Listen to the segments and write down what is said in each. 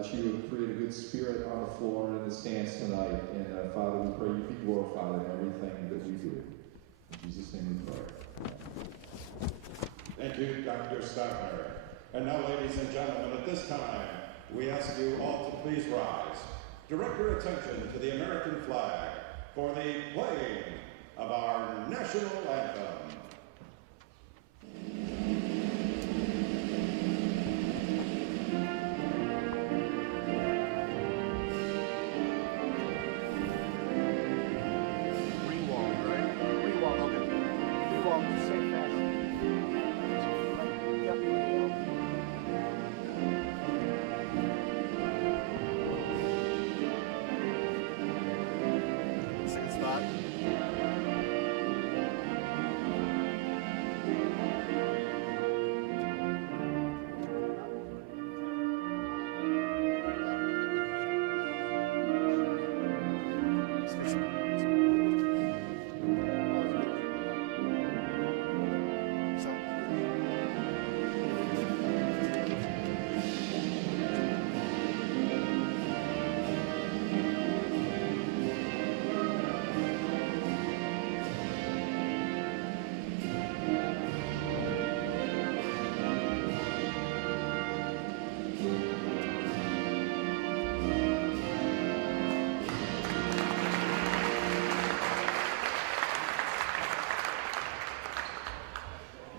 that you have created a good spirit on the floor and in the stands tonight. And Father, we pray you be glorified in everything that we do. In Jesus' name we pray. Thank you, Dr. Stockmeyer. And now, ladies and gentlemen, at this time, we ask you all to please rise. Direct your attention to the American flag for the playing of our national anthem.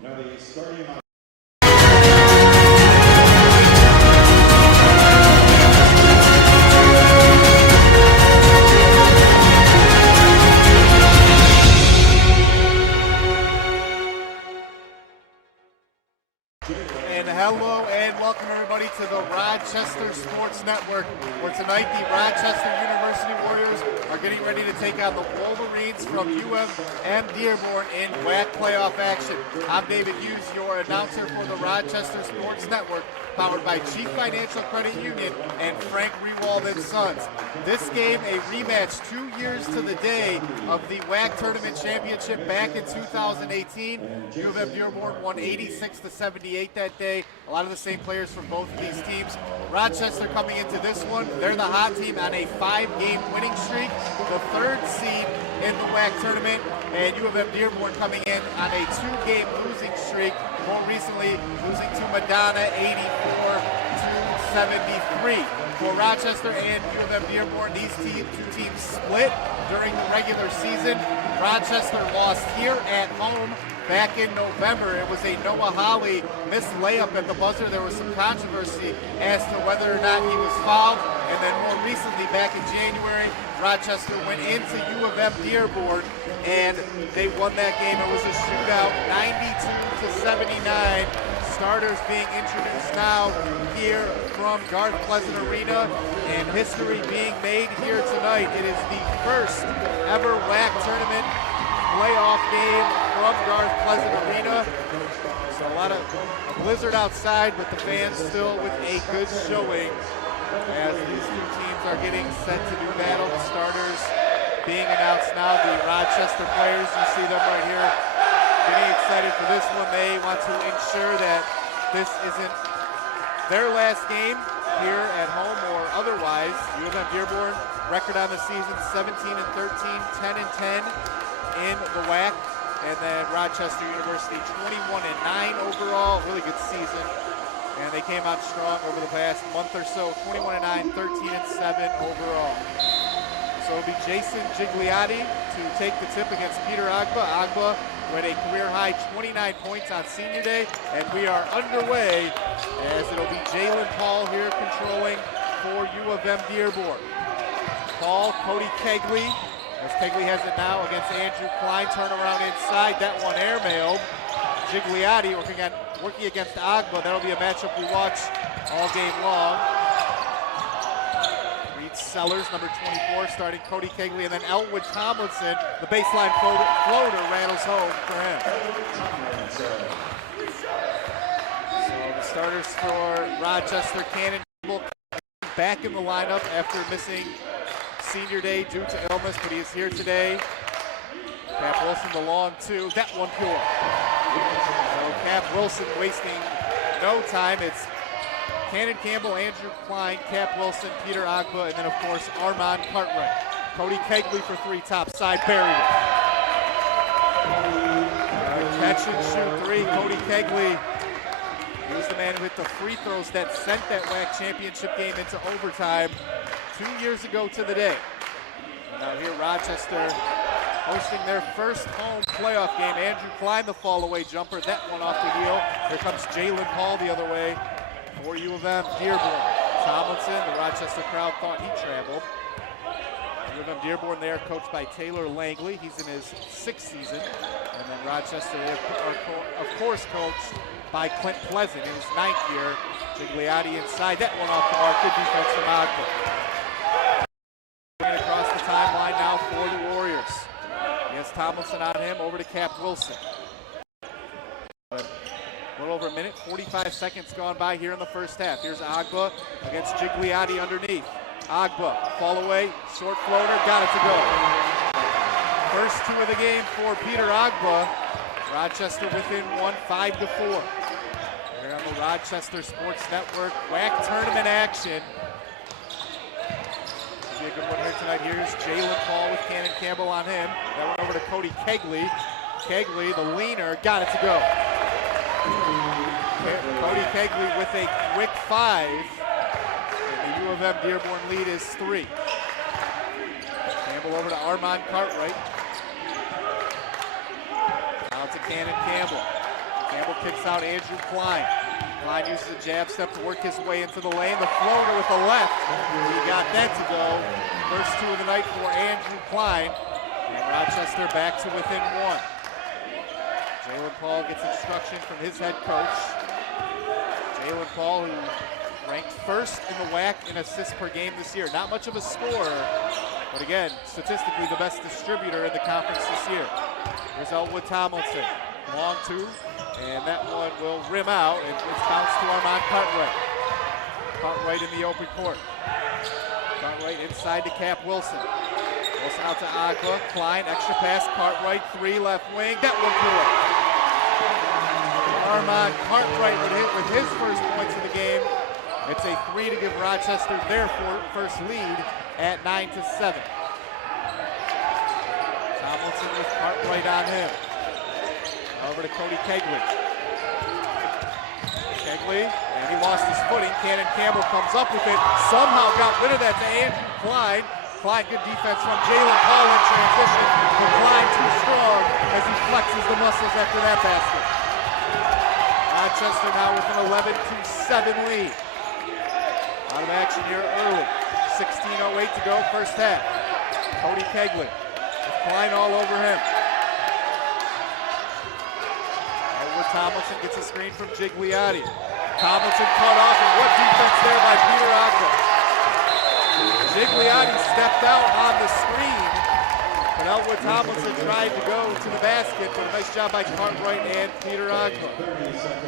Now the starting amount. And hello and welcome everybody to the Rochester Sports Network, where tonight the Rochester University Warriors are getting ready to take on the Wolverines from UM Dearborn in WHAC playoff action. I'm David Hughes, your announcer for the Rochester Sports Network, powered by Chief Financial Credit Union and Frank Rewald & Sons. This game, a rematch 2 years to the day of the WHAC Tournament Championship back in 2018. UM Dearborn won 86-78 that day. A lot of the same players from both of these teams. Rochester coming into this one, they're the hot team on a 5-game winning streak, the 3rd seed in the WHAC tournament, and UM Dearborn coming in on a 2-game losing streak, more recently losing to Madonna 84-73. For Rochester and UM Dearborn, these two teams split during the regular season. Rochester lost here at home back in November. It was a Noah Hawley missed layup at the buzzer. There was some controversy as to whether or not he was fouled. And then more recently, back in January, Rochester went into UM Dearborn and they won that game. It was a shootout, 92-79. Starters being introduced now here from Garth Pleasant Arena, and history being made here tonight. It is the first ever WHAC tournament playoff game from Garth Pleasant Arena. So a lot of a blizzard outside, but the fans still with a good showing as these two teams are getting set to do battle. The starters being announced now, the Rochester players, you see them right here, getting excited for this one. They want to ensure that this isn't their last game here at home or otherwise. UM Dearborn record on the season 17-13, 10-10 in the WHAC, and then Rochester University 21-9 overall. Really good season, and they came out strong over the past month or so. 21-9, 13-7 overall. So it'll be Jason Gigliotti to take the tip against Peter Agba. Agba with a career-high 29 points on senior day, and we are underway as it'll be Jalen Paul here controlling for UM Dearborn. Paul, Cody Kegley, as Kegley has it now against Andrew Klein. Turnaround inside, that one airmailed. Gigliotti working against Agba. That'll be a matchup we watch all game long. Sellers, number 24, starting Cody Kegley, and then Elwood Tomlinson, the baseline floater rattles home for him. So the starters for Rochester, Cannon back in the lineup after missing senior day due to illness, but he is here today. Cap Wilson, the long two, that one pure. So Cap Wilson wasting no time. It's Cannon Campbell, Andrew Klein, Cap Wilson, Peter Agba, and then of course Armand Cartwright. Cody Kegley for three, top side, buried it. Catch and shoot three, Cody Kegley. He was the man who hit the free throws that sent that WHAC championship game into overtime 2 years ago to the day. Now here Rochester hosting their first home playoff game. Andrew Klein, the fall away jumper, that one off the heel. Here comes Jalen Paul the other way for U of M Dearborn. Tomlinson, the Rochester crowd thought he traveled. U of M Dearborn there, coached by Taylor Langley. He's in his 6th season. And then Rochester, of course, coached by Clint Pleasant in his 9th year. Gigliotti inside, that one off the mark. Good defense from Agba. Across the timeline now for the Warriors. He has Tomlinson on him, over to Cap Wilson. A little over a minute, 45 seconds gone by here in the first half. Here's Agba against Gigliotti underneath. Agba, fall away, short floater, got it to go. First two of the game for Peter Agba. Rochester within one, 5-4. Here on the Rochester Sports Network, WHAC tournament action. Be a good one here tonight. Here's Jalen Paul with Cannon Campbell on him. That went over to Cody Kegley. Kegley, the leaner, got it to go. Cody Kegley with a quick 5. And the U of M Dearborn lead is 3. Campbell over to Armand Cartwright. Now to Cannon Campbell. Campbell kicks out Andrew Klein. Klein uses a jab step to work his way into the lane. The floater with the left. He got that to go. First two of the night for Andrew Klein. And Rochester back to within 1. Jalen Paul gets instruction from his head coach. Jalen Paul, who ranked first in the WHAC in assists per game this year. Not much of a scorer, but again, statistically the best distributor in the conference this year. Here's Elwood Tomlinson. Long two, and that one will rim out, and it's bounced to Armand Cartwright. Cartwright in the open court. Cartwright inside to Cap Wilson. Wilson out to Agba. Klein, extra pass, Cartwright, 3 left wing. That one good. Armand Cartwright would hit with his first points of the game. It's a 3 to give Rochester their first lead at 9-7. Tomlinson with Cartwright on him. Over to Cody Kegley. Kegley, and he lost his footing. Cannon Campbell comes up with it. Somehow got rid of that to Andrew Klein. Klein, good defense from Jalen Paul in transition. But Klein too strong as he flexes the muscles after that basket. Rochester now with an 11-7 lead. Out of action here early. 16:08 to go, first half. Cody Kegley with Klein all over him. Tomlinson gets a screen from Gigliotti. Tomlinson cut off, and what defense there by Peter Agba. Gigliotti stepped out on the screen, but Elwood Tomlinson tried to go to the basket, but a nice job by Cartwright and Peter Agba.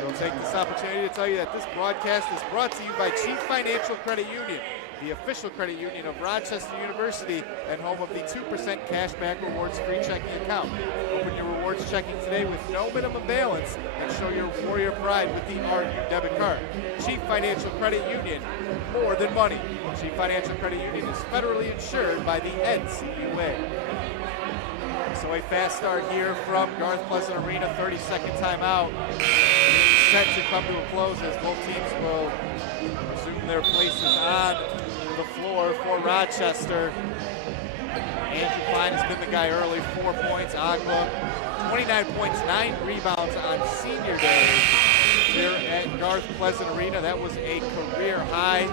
We'll take this opportunity to tell you that this broadcast is brought to you by Chief Financial Credit Union, the official credit union of Rochester University and home of the 2% cashback rewards free checking account. Open your rewards checking today with no minimum balance and show your Warrior pride with the RU debit card. Chief Financial Credit Union, more than money. Chief Financial Credit Union is federally insured by the NCUA. So a fast start here from Garth Pleasant Arena, 30-second timeout. Set to come to a close as both teams will resume their places on the floor for Rochester. Andrew Klein has been the guy early, 4 points. Agba, 29 points, 9 rebounds on senior day here at Garth Pleasant Arena. That was a career high.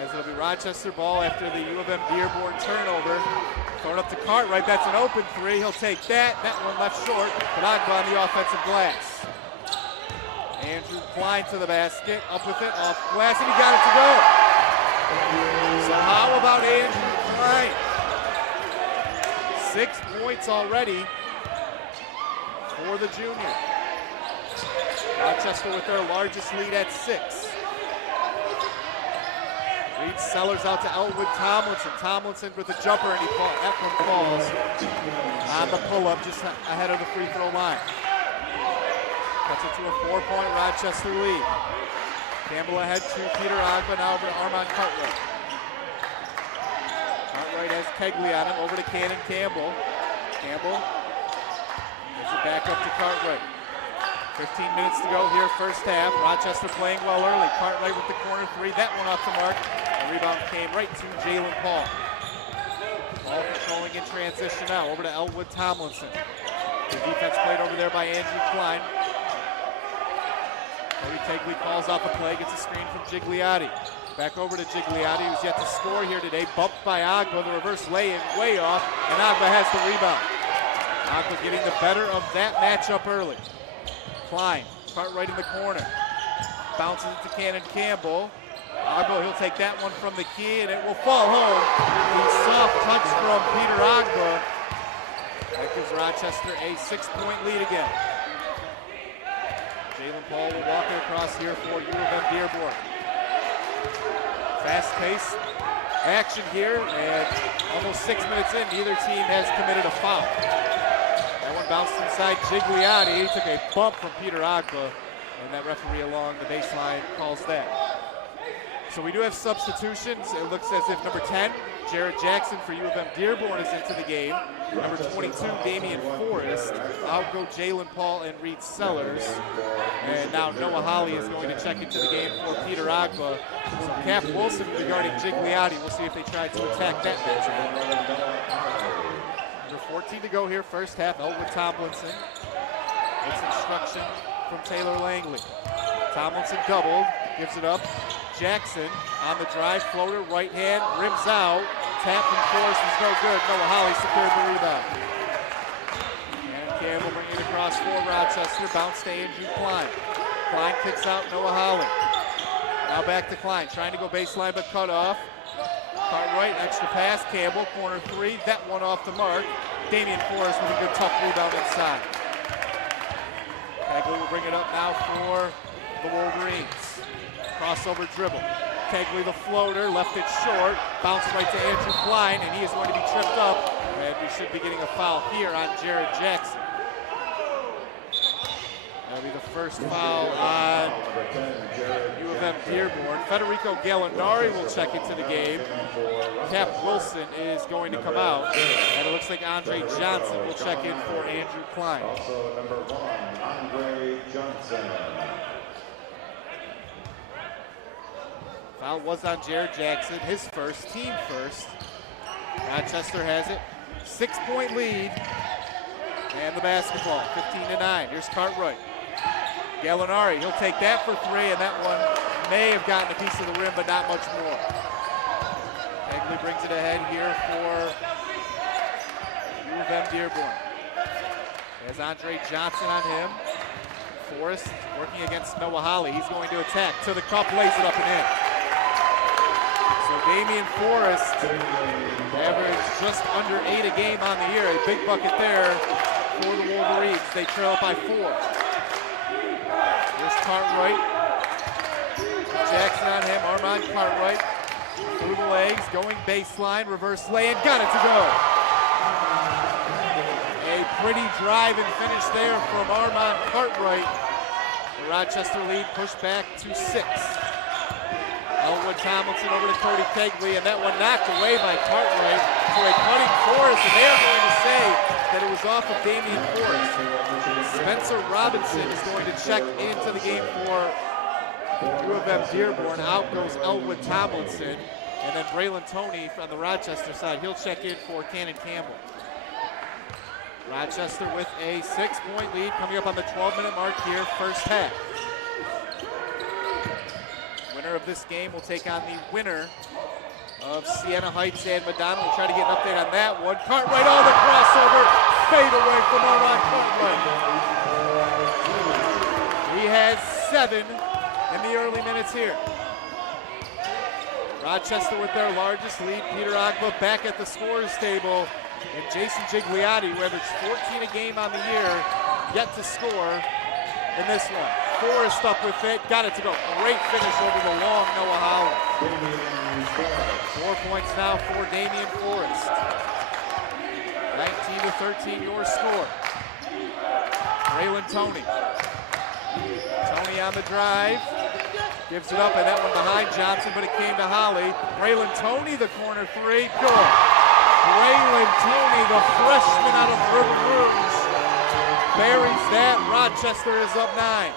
As it'll be Rochester ball after the U of M Dearborn turnover. Thrown up to Cartwright, that's an open 3. He'll take that. That one left short, but Agba on the offensive glass. Andrew Klein to the basket, up with it, off glass, and he got it to go. So how about Andrew Klein? 6 points already for the junior. Rochester with their largest lead at 6. Reed Sellers out to Elwood Tomlinson. Tomlinson with the jumper, and that one falls on the pull-up just ahead of the free throw line. Cuts it to a 4-point Rochester lead. Campbell ahead to Peter Agba, now over to Armand Cartwright. Cartwright has Kegley on him, over to Cannon Campbell. Campbell gives it back up to Cartwright. 15 minutes to go here, first half. Rochester playing well early. Cartwright with the corner three, that one off the mark. The rebound came right to Jalen Paul. Paul controlling in transition now, over to Elwood Tomlinson. The defense played over there by Andrew Klein. Cody Kegley calls off a play, gets a screen from Gigliotti. Back over to Gigliotti, who's yet to score here today. Bumped by Agba, the reverse lay-in way off, and Agba has the rebound. Agba getting the better of that matchup early. Klein, Cartwright in the corner. Bounces it to Cannon Campbell. Agba, he'll take that one from the key, and it will fall home. The soft touch from Peter Agba. That gives Rochester a 6-point lead again. Jalen Paul will walk it across here for U of M Dearborn. Fast-paced action here, and almost 6 minutes in, neither team has committed a foul. That one bounced inside Gigliotti. He took a bump from Peter Agba, and that referee along the baseline calls that. So we do have substitutions. It looks as if number 10, Jared Jackson for U of M Dearborn is into the game. Number 22, Damian Forrest. Out go Jalen Paul and Reed Sellers. And now Noah Holly is going to check into the game for Peter Agba. So Cap Wilson will be guarding Gigliotti. We'll see if they try to attack that matchup. Under 14 to go here, first half. Elwood Tomlinson gets instruction from Taylor Langley. Tomlinson doubled, gives it up. Jackson on the drive, floater, right hand, rims out. Tap from Forrest is no good. Noah Holly secured the rebound. And Campbell bringing it across for Rochester. Bounce to Andrew Klein. Klein kicks out Noah Holly. Now back to Klein, trying to go baseline but cut off. Cartwright, extra pass. Campbell, corner three. That one off the mark. Damian Forrest with a good tough rebound inside. Kegley will bring it up now for the Wolverines. Crossover dribble. Kegley the floater, left it short, bounces right to Andrew Klein, and he is going to be tripped up. And we should be getting a foul here on Jared Jackson. That'll be the first foul on U of M Dearborn. Federico Gallinari will check into the game. Cap Wilson is going to come out. And it looks like Andre Johnson will check in for Andrew Klein. Also number 1, Andre Johnson. Foul was on Jared Jackson, his first, team first. Rochester has it. 6-point lead. And the basketball, 15-9. Here's Cartwright. Gallinari, he'll take that for three, and that one may have gotten a piece of the rim, but not much more. Kegley brings it ahead here for U of M Dearborn. There's Andre Johnson on him. Forrest working against Noah Holly. He's going to attack to the cup, lays it up and in. So Damian Forrest averaged just under 8 a game on the year. A big bucket there for the Wolverines. They trail up by 4. Here's Cartwright. Jackson on him. Armand Cartwright through the legs, going baseline, reverse lay, and got it to go. A pretty drive and finish there from Armand Cartwright. The Rochester lead pushed back to 6. Elwood Tomlinson over to Cody Kegley, and that one knocked away by Cartwright to a cutting Forrest, and they are going to say that it was off of Damian Forrest. Spencer Robinson is going to check into the game for U of M Dearborn. Out goes Elwood Tomlinson, and then Braylon Toney on the Rochester side. He'll check in for Cannon Campbell. Rochester with a 6-point lead coming up on the 12-minute mark here, first half. Winner of this game will take on the winner of Siena Heights and Madonna. We'll try to get an update on that one. Cartwright, oh, the crossover, fade away from Armand Cartwright. He has 7 in the early minutes here. Rochester with their largest lead. Peter Agba back at the scorers table. And Jason Gigliotti, who averaged 14 a game on the year, yet to score in this one. Forrest up with it, got it to go. Great finish over the long Noah Holly. 4 points now for Damian Forrest. 19-13 your score. Braylon Toney Tony on the drive. Gives it up, and that one behind Johnson, but it came to Holly. Braylon Tony, the corner three. Good. Braylon Tony, the freshman out of River Rouge, buries that. Rochester is up 9.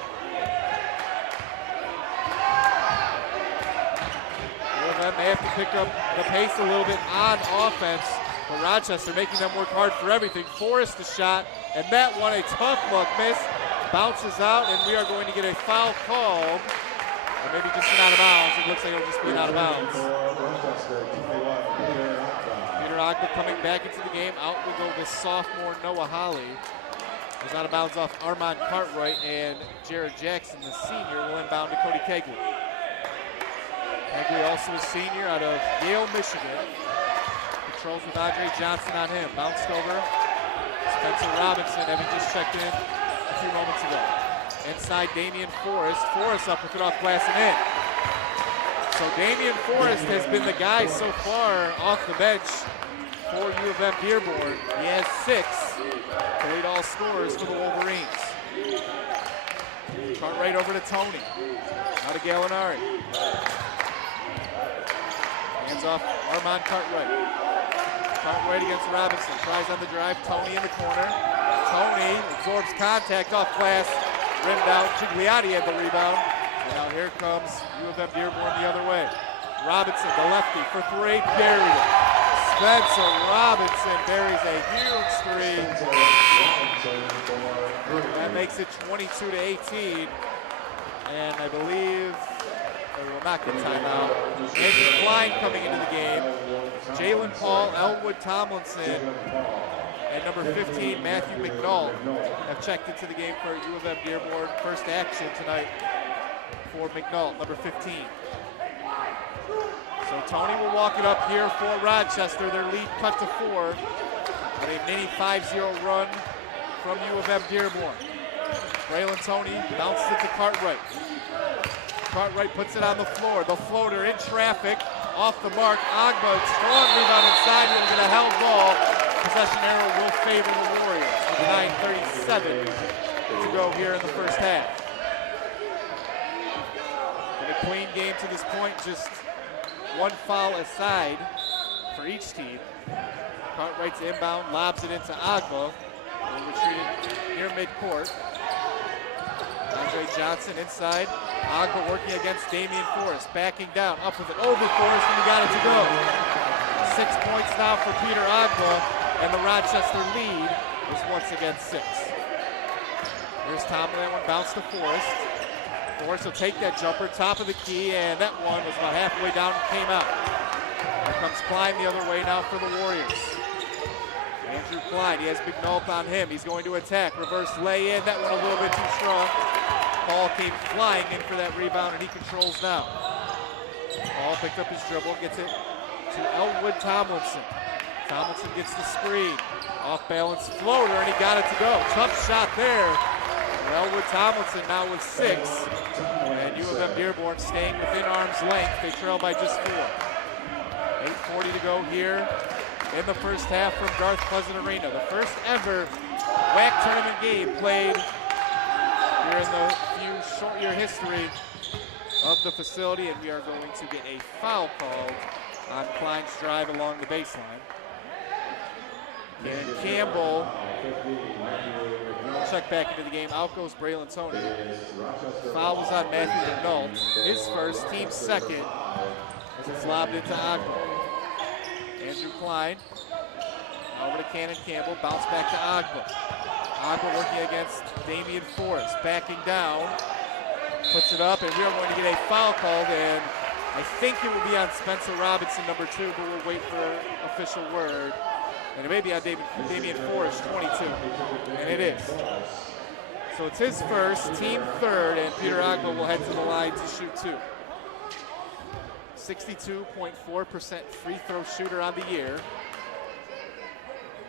May have to pick up the pace a little bit on offense, but Rochester making them work hard for everything. Forrest the shot, and that one a tough look miss. Bounces out, and we are going to get a foul called, or maybe just an out of bounds. It looks like it'll just be an out of bounds. Peter Ogba coming back into the game. Out will go the sophomore Noah Holly. Was out of bounds off Armand Cartwright, and Jared Jackson, the senior, will inbound to Cody Kegley. Kegley, also a senior out of Yale, Michigan. Controls with Andre Johnson on him. Bounced over. Spencer Robinson, having just checked in a few moments ago. Inside Damian Forrest. Forrest up with it off glass and in. So Damian Forrest has been the guy so far off the bench for U of M Dearborn. He has 6. Played all scores for the Wolverines. Cartwright over to Tony. Now to Gallinari. Hands off Armand Cartwright. Cartwright against Robinson. Tries on the drive. Tony in the corner. Tony absorbs contact off glass. Rimmed out. Gigliotti had the rebound. And now here comes U of M Dearborn the other way. Robinson, the lefty, for 3. Buried it. Spencer Robinson buries a huge 3. That makes it 22-18. And I believe we will not get timeout. Andrew Klein coming into the game. Jalen Paul, Elwood Tomlinson, and number 15, Matthew McNall, have checked into the game for U of M Dearborn. First action tonight for McNall, number 15. So Tony will walk it up here for Rochester. Their lead cut to 4. But a mini 5-0 run from U of M Dearborn. Braylon Tony bounces it to Cartwright. Cartwright puts it on the floor. The floater in traffic, off the mark. Ogba, strong rebound inside. We'll get a held ball. Possession arrow will favor the Warriors with 9:37 to go here in the first half. And a clean game to this point, just one foul aside for each team. Cartwright's inbound, lobs it into Ogba. We'll retreat it near midcourt. Andre Johnson inside. Ogba working against Damian Forrest, backing down, up with it, over Forrest, and he got it to go. 6 points now for Peter Ogba, and the Rochester lead is once again 6. Here's Tomlin, that one bounced to Forrest. Forrest will take that jumper, top of the key, and that one was about halfway down and came out. Here comes Klein the other way now for the Warriors. Andrew Klein, he has McNall on him. He's going to attack, reverse lay in, that one a little bit too strong. Ball came flying in for that rebound, and he controls now. Ball picked up his dribble, gets it to Elwood Tomlinson. Tomlinson gets the screen. Off balance floater, and he got it to go. Tough shot there. Elwood Tomlinson now with 6. And U of M Dearborn staying within arm's length. They trail by just 4. 8:40 to go here in the first half from Garth Pleasant Arena. The first ever WHAC tournament game played here in the short year history of the facility, and we are going to get a foul called on Klein's drive along the baseline. And Campbell check back into the game. Out goes Braylon Tony. Foul was on Matthew McNall. His first, team second, as it's lobbed into Ogba. Andrew Klein over to Cannon Campbell. Bounce back to Ogba. Ogba working against Damian Forrest. Backing down. Puts it up, and we are going to get a foul called, and I think it will be on Spencer Robinson, number 2, but we'll wait for official word. And it may be on Damian Forrest, 22, and it is. So it's his first, team third, and Peter Ogba will head to the line to shoot 2. 62.4% free throw shooter on the year.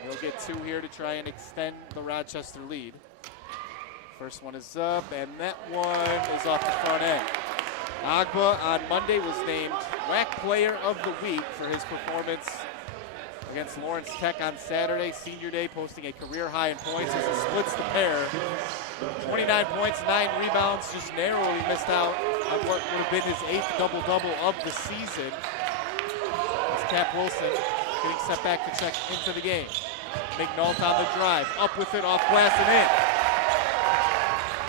He'll get 2 here to try and extend the Rochester lead. First one is up, and that one is off the front end. Ogba on Monday was named WHAC Player of the Week for his performance against Lawrence Tech on Saturday. Senior day, posting a career high in points as he splits the pair 29 points, 9 rebounds, just narrowly missed out on what would have been his 8th double-double of the season. As Cap Wilson getting set back to check into the game. McNault on the drive, up with it, off glass and in.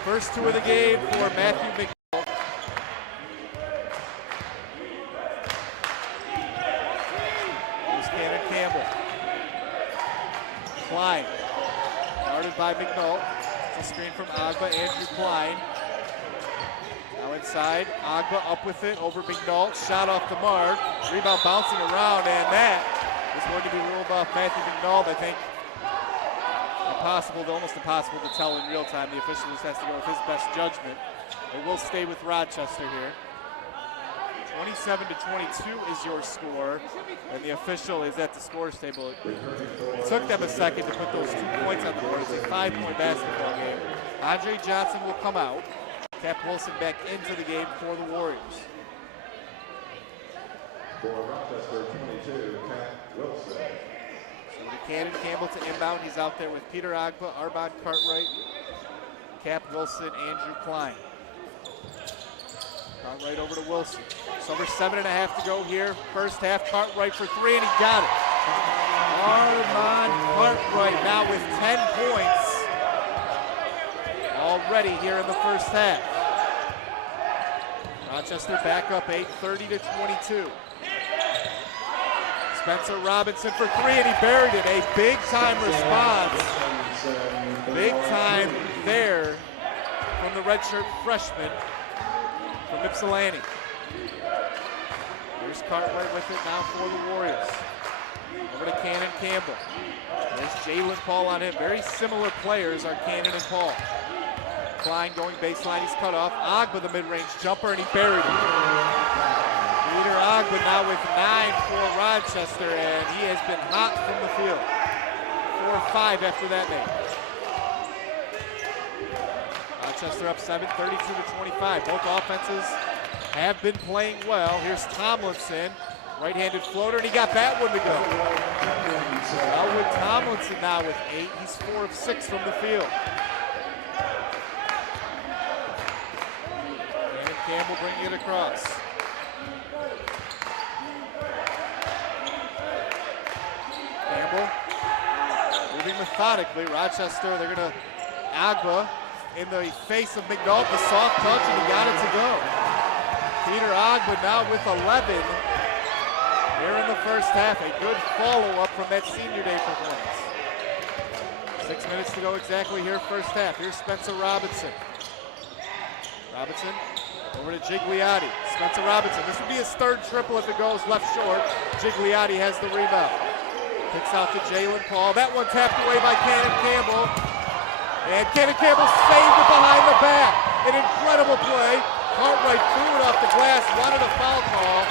First 2 of the game for Matthew McNault. Here's Cannon Campbell. Klein, guarded by McNault. It's a screen from Agba, Andrew Klein. Now inside, Agba up with it, over McNault. Shot off the mark, rebound bouncing around, and that is going to be ruled off Matthew McNault. I think almost impossible to tell in real time. The official just has to go with his best judgment. It will stay with Rochester here. 27-22 is your score, and the official is at the scores table. It took them a second to put those 2 points on the board. It's a 5-point basketball game. Andre Johnson will come out. Cap Wilson back into the game for the Warriors. For Rochester, 22, Cap Wilson. So to Cannon Campbell to inbound. He's out there with Peter Agba, Armand Cartwright, Cap Wilson, Andrew Klein. Cartwright over to Wilson. It's over 7.5 to go here. First half, Cartwright for 3, and he got it. Armand Cartwright now with 10 points already here in the first half. Rochester back up 8, 30-22. Spencer Robinson for 3, and he buried it. A big-time response. Big time there from the redshirt freshman from Ypsilanti. Here's Cartwright with it now for the Warriors. Over to Cannon Campbell. There's Jalen Paul on him. Very similar players are Cannon and Paul. Klein going baseline, he's cut off. Agba the mid-range jumper, and he buried it. Peter Agba now with 9 for Rochester, and he has been hot from the field. 4 or 5 after that name. Rochester up 7, 32-25. Both offenses have been playing well. Here's Tomlinson, right-handed floater, and he got that one to go. Elwood Tomlinson now with 8. He's 4 of 6 from the field. And Campbell bringing it across. Campbell moving methodically. Rochester, they're going to Agba in the face of McNault, the soft touch, and he got it to go. Peter Agba now with 11 here in the first half. A good follow-up from that senior day performance. 6 minutes to go exactly here, first half. Here's Spencer Robinson. Robinson over to Gigliotti. Spencer Robinson, this would be his 3rd triple if it goes left short. Gigliotti has the rebound. Kicks out to Jalen Paul. That one tapped away by Cannon Campbell. And Cannon Campbell saved it behind the back. An incredible play. Cartwright threw it off the glass, wanted a foul call.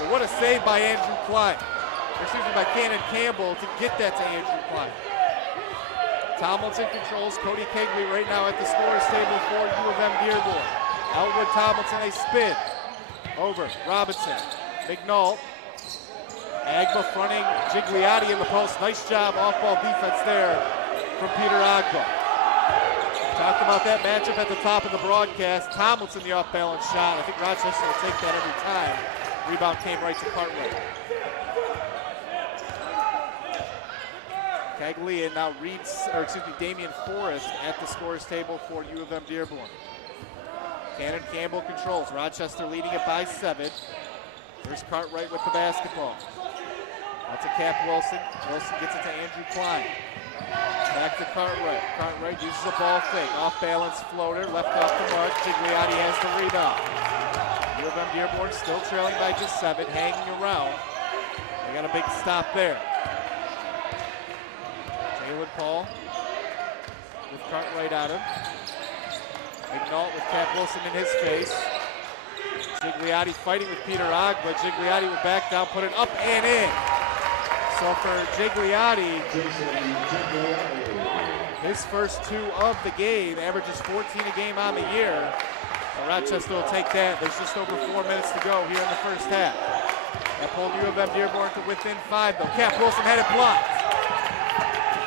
But what a save by Andrew Klein. Excuse me, by Cannon Campbell to get that to Andrew Klein. Tomlinson controls. Cody Kegley right now at the scorer's table for U of M Dearborn. Outward Tomlinson, a spin. Over, Robinson. McNault. Agba fronting Gigliotti in the post. Nice job, off-ball defense there from Peter Agba. Talked about that matchup at the top of the broadcast. Tomlinson the off-balance shot. I think Rochester will take that every time. Rebound came right to Cartwright. Cagley and now Damian Forrest at the scorer's table for U of M Dearborn. Cannon Campbell controls. Rochester leading it by 7. There's Cartwright with the basketball. That's a Cap Wilson. Wilson gets it to Andrew Klein. Back to Cartwright. Cartwright uses a ball fake. Off-balance floater, left off the mark. Gigliotti has the rebound. U of M Dearborn still trailing by just 7, hanging around. They got a big stop there. Jalen Paul with Cartwright on him. McNault with Cap Wilson in his face. Gigliotti fighting with Peter Agba. Gigliotti will back down, put it up and in. So for Gigliotti, his first 2 of the game, averages 14 a game on the year. Rochester will take that. There's just over 4 minutes to go here in the first half. That pulled U of M Dearborn to within 5 though. Cap Wilson had it blocked.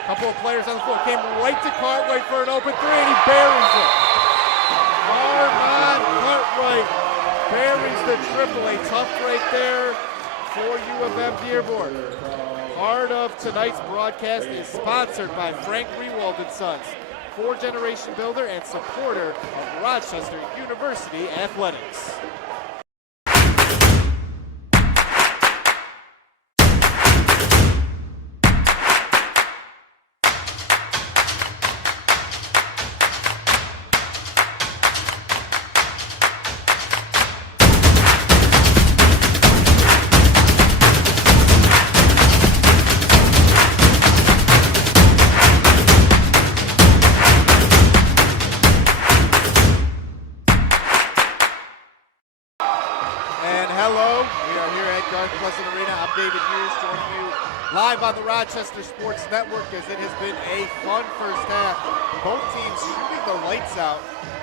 Couple of players on the floor. Came right to Cartwright for an open three, and he buries it. Armand Cartwright buries the triple. A tough break there for U of M Dearborn. Part of tonight's broadcast is sponsored by Frank Rewald & Sons, four-generation builder and supporter of Rochester University Athletics. Live on the Rochester Sports Network, as it has been a fun first half. Both teams shooting the lights out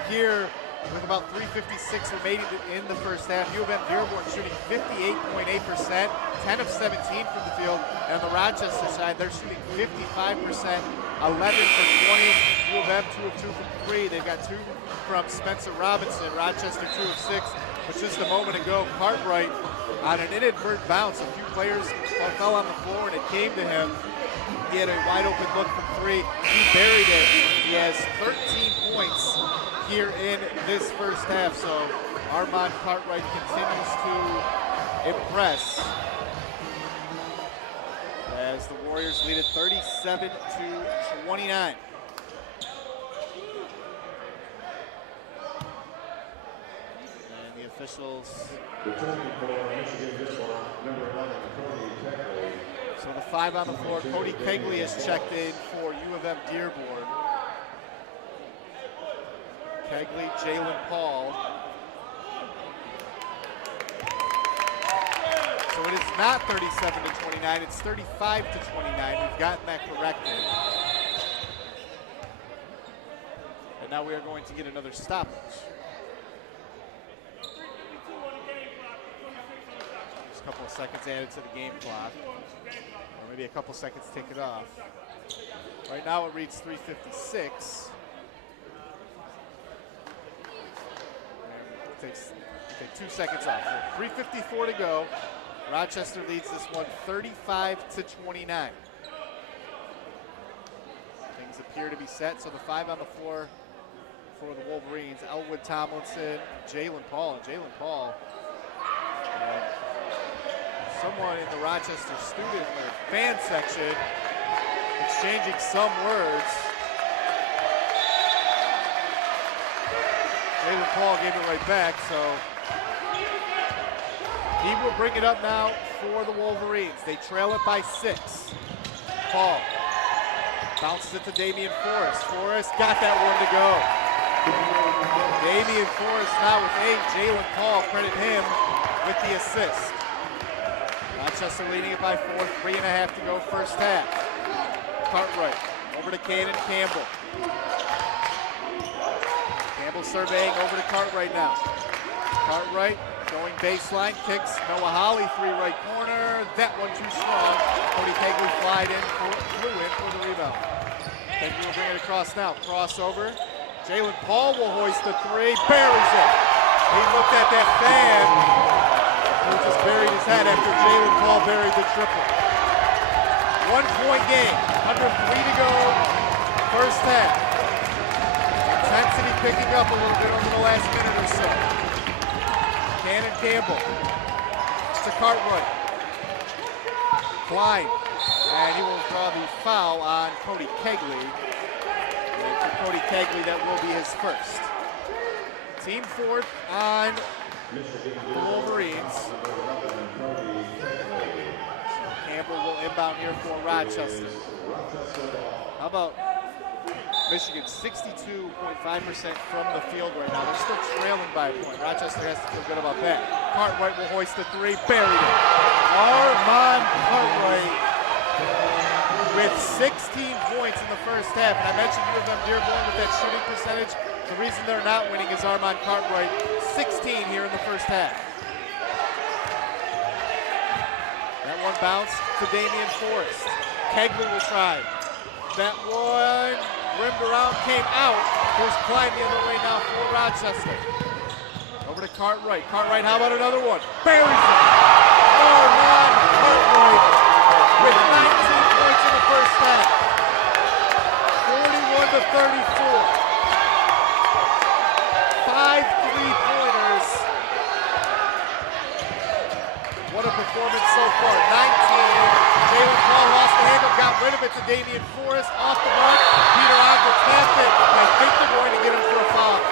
here with about 3:56 remaining in the first half. U of M Dearborn shooting 58.8%, 10 of 17 from the field. And on the Rochester side, they're shooting 55%, 11 for 20. U of M 2 of 2 from 3. They've got 2 from Spencer Robinson. Rochester 2 of 6. But just a moment ago, Cartwright on an inadvertent bounce. A few players fell on the floor and it came to him. He had a wide open look from 3. He buried it. He has 13 points here in this first half. So Armand Cartwright continues to impress as the Warriors lead it 37-29. Officials. So the 5 on the floor. Cody Kegley has checked in for U of M Dearborn. Kegley, Jalen Paul. So it is not 37-29, it's 35-29. We've gotten that corrected. And now we are going to get another stoppage. A couple of seconds added to the game clock, or maybe a couple seconds to take it off. Right now it reads 3:56. Take 2 seconds off. 3:54 to go. Rochester leads this one 35-29. Things appear to be set. So the 5 on the floor for the Wolverines: Elwood Tomlinson, Jalen Paul, and Jalen Paul. Someone in the Rochester student or fan section exchanging some words. Jalen Paul gave it right back, so he will bring it up now for the Wolverines. They trail it by 6. Paul bounces it to Damian Forrest. Forrest got that one to go. Damian Forrest now with 8. Jalen Paul, credit him with the assist. Rochester leading it by 4, 3.5 to go first half. Cartwright over to Cannon Campbell. Campbell surveying over to Cartwright now. Cartwright going baseline, kicks Noah Holly, 3 right corner. That one too strong. Cody Kegley flew in for the rebound. Kegley will bring it across now. Crossover. Jalen Paul will hoist the 3, buries it. He looked at that fan. He just buried his head after Jalen Paul buried the triple. 1-point game, under 3 to go, first half. Intensity picking up a little bit over the last minute or so. Cannon Campbell to Cartwright. Klein, and he will draw the foul on Cody Kegley. And for Cody Kegley, that will be his first. Team 4th on the Wolverines. Campbell will inbound here for Rochester. How about Michigan? 62.5% from the field right now. They're still trailing by a point. Rochester has to feel good about that. Cartwright will hoist the 3, buried it. Armand Cartwright with 16 points in the first half. And I mentioned U of M Dearborn with that shooting percentage. The reason they're not winning is Armand Cartwright, 16 here in the first half. That one bounced to Damian Forrest. Kegley will try. That one rimmed around, came out. Here's Klein the other way now for Rochester. Over to Cartwright. Cartwright, how about another one? Buries it. Armand Cartwright with 19 points in the first half. 41-34. 5 3-pointers. What a performance so far. 19. Jalen Paul lost the handle, got rid of it to Damian Forrest. Off the mark. Peter Ogba tapped it. I think they're going to get him for a foul.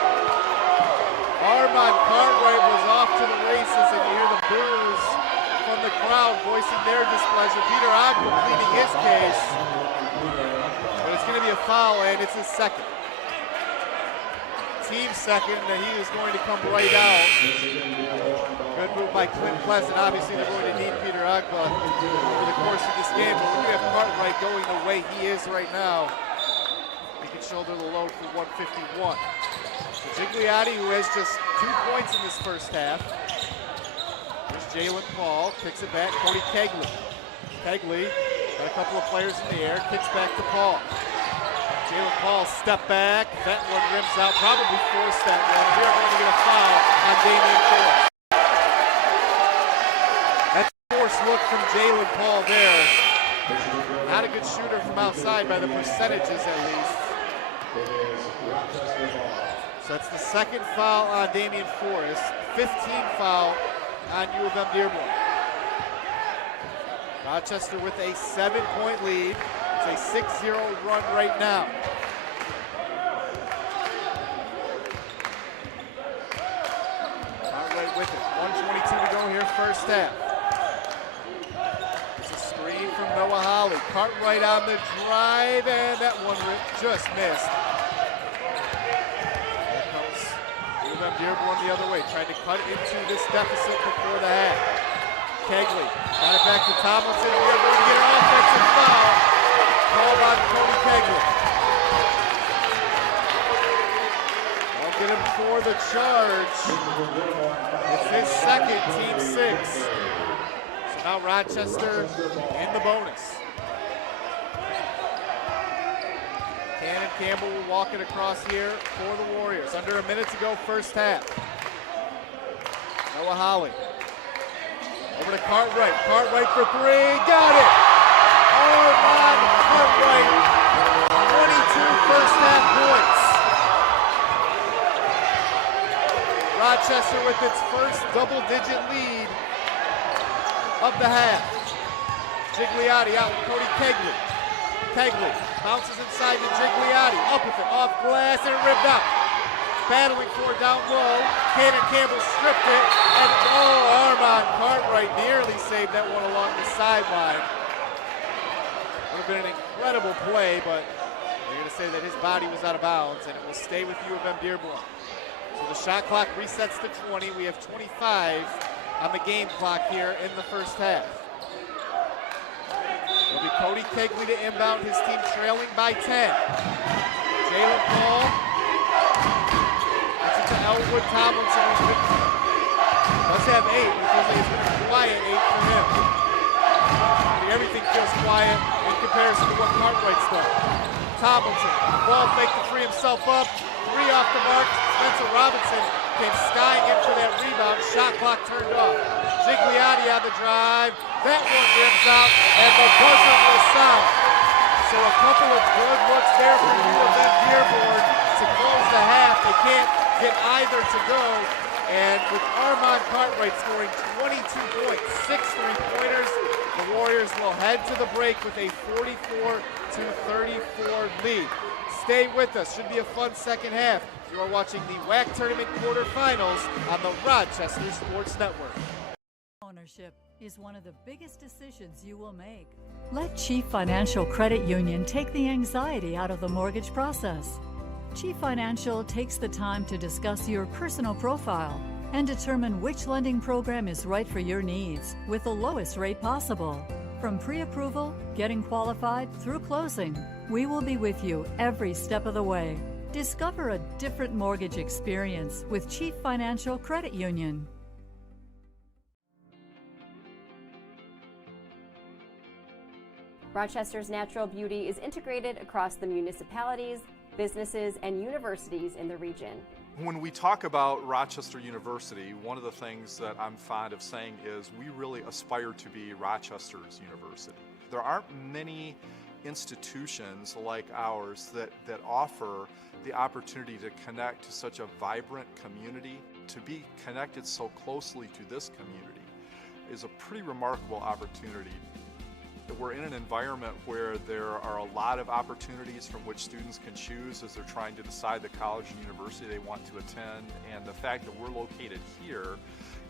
Armand Cartwright was off to the races, and you hear the boos from the crowd voicing their displeasure. Peter Ogba pleading his case. But it's going to be a foul, and it's his second. Team second, and he is going to come right out. Good move by Clint Pleasant. Obviously, they're going to need Peter Ogba over the course of this game, but when you have Cartwright going the way he is right now, he can shoulder the load for 151. So Gigliotti, who has just 2 points in this first half. There's Jalen Paul, kicks it back, Cody Kegley. Kegley got a couple of players in the air, kicks back to Paul. Jalen Paul step back, that one rims out, probably forced that one. We are going to get a foul on Damian Forrest. That's a forced look from Jalen Paul there. Not a good shooter from outside by the percentages at least. So that's the second foul on Damian Forrest, 15th foul on U of M Dearborn. Rochester with a 7-point lead. It's a 6-0 run right now. Cartwright with it. 1:22 to go here, first half. It's a screen from Noah Holly. Cartwright on the drive, and that one just missed. Here comes U of M Dearborn the other way, trying to cut into this deficit before the half. Kegley got it back to Tomlinson. We are going to get an offensive foul. Called on Cody Kegley. I'll get him for the charge. It's his second, team 6. So now Rochester in the bonus. Cannon Campbell will walk it across here for the Warriors. Under a minute to go, first half. Noah Holly. Over to Cartwright. Cartwright for 3. Got it! Armand Cartwright, 22 first half points. Rochester with its first double-digit lead of the half. Gigliotti out with Cody Kegley. Kegley bounces inside to Gigliotti, up with it, off glass, and ripped out. Battling for it down low. Cannon Campbell stripped it, and Armand Cartwright nearly saved that one along the sideline. Would have been an incredible play, but they're going to say that his body was out of bounds, and it will stay with U of M Dearborn. So the shot clock resets to 20. We have 25 on the game clock here in the first half. It'll be Cody Kegley to inbound, his team trailing by 10. Jalen Paul. That's it to Elwood Tomlinson, who's have 8. It feels like it's been a quiet 8 for him. Everything feels quiet in comparison to what Cartwright's done. Tomlinson, ball fake to free himself up. 3 off the mark. Spencer Robinson came skying in for that rebound. Shot clock turned off. Gigliotti on the drive. That one rims out, and the buzzer will sound. So a couple of good looks there for U of M Dearborn to close the half. They can't get either to go. And with Armand Cartwright scoring 22 points, 6 3-pointers, the Warriors will head to the break with a 44-34 lead. Stay with us. Should be a fun second half. You are watching the WHAC Tournament quarterfinals on the Rochester Sports Network. Ownership is one of the biggest decisions you will make. Let Chief Financial Credit Union take the anxiety out of the mortgage process. Chief Financial takes the time to discuss your personal profile and determine which lending program is right for your needs with the lowest rate possible. From pre-approval, getting qualified, through closing, we will be with you every step of the way. Discover a different mortgage experience with Chief Financial Credit Union. Rochester's natural beauty is integrated across the municipalities, businesses, and universities in the region. When we talk about Rochester University, one of the things that I'm fond of saying is we really aspire to be Rochester's university. There aren't many institutions like ours that offer the opportunity to connect to such a vibrant community. To be connected so closely to this community is a pretty remarkable opportunity. We're in an environment where there are a lot of opportunities from which students can choose as they're trying to decide the college and university they want to attend, and the fact that we're located here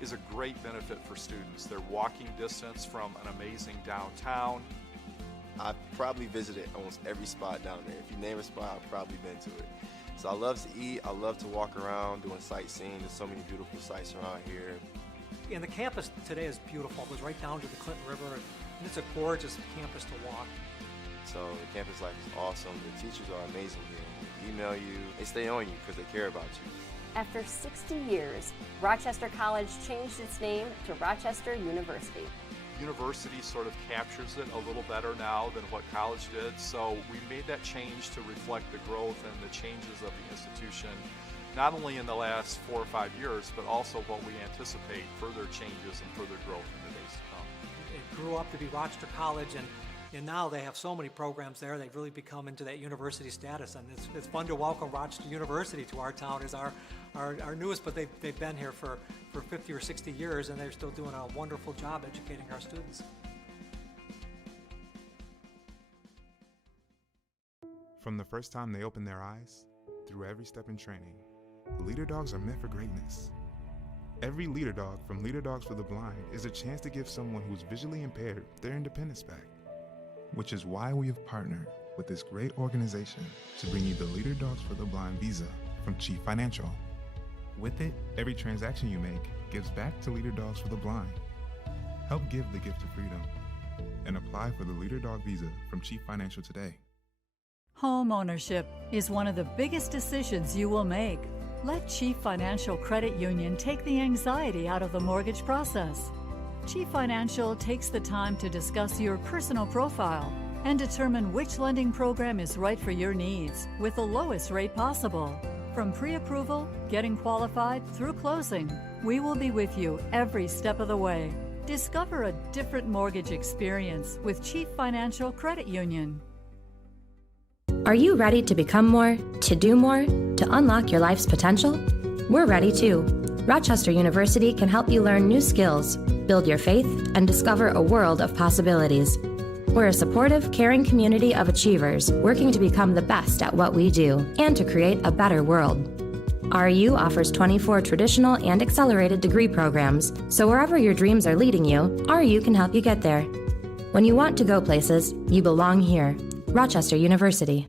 is a great benefit for students. They're walking distance from an amazing downtown. I've probably visited almost every spot down there. If you name a spot, I've probably been to it. So I love to eat, I love to walk around doing sightseeing. There's so many beautiful sights around here. And the campus today is beautiful. It goes right down to the Clinton River, and it's a gorgeous campus to walk. So the campus life is awesome. The teachers are amazing here. They email you, they stay on you because they care about you. After 60 years, Rochester College changed its name to Rochester University. University sort of captures it a little better now than what college did, so we made that change to reflect the growth and the changes of the institution, not only in the last 4 or 5 years, but also what we anticipate further changes and further growth in the days to come. It grew up to be Rochester College, and now they have so many programs there. They've really become into that university status, and it's fun to welcome Rochester University to our town as our newest, but they've been here for 50 or 60 years, and they're still doing a wonderful job educating our students. From the first time they open their eyes, through every step in training, Leader Dogs are meant for greatness. Every Leader Dog from Leader Dogs for the Blind is a chance to give someone who's visually impaired their independence back. Which is why we have partnered with this great organization to bring you the Leader Dogs for the Blind Visa from Chief Financial. With it, every transaction you make gives back to Leader Dogs for the Blind. Help give the gift of freedom and apply for the Leader Dog Visa from Chief Financial today. Home ownership is one of the biggest decisions you will make. Let Chief Financial Credit Union take the anxiety out of the mortgage process. Chief Financial takes the time to discuss your personal profile and determine which lending program is right for your needs with the lowest rate possible. From pre-approval, getting qualified, through closing, we will be with you every step of the way. Discover a different mortgage experience with Chief Financial Credit Union. Are you ready to become more, to do more, to unlock your life's potential? We're ready too. Rochester University can help you learn new skills, build your faith, and discover a world of possibilities. We're a supportive, caring community of achievers working to become the best at what we do and to create a better world. RU offers 24 traditional and accelerated degree programs, so wherever your dreams are leading you, RU can help you get there. When you want to go places, you belong here. Rochester University.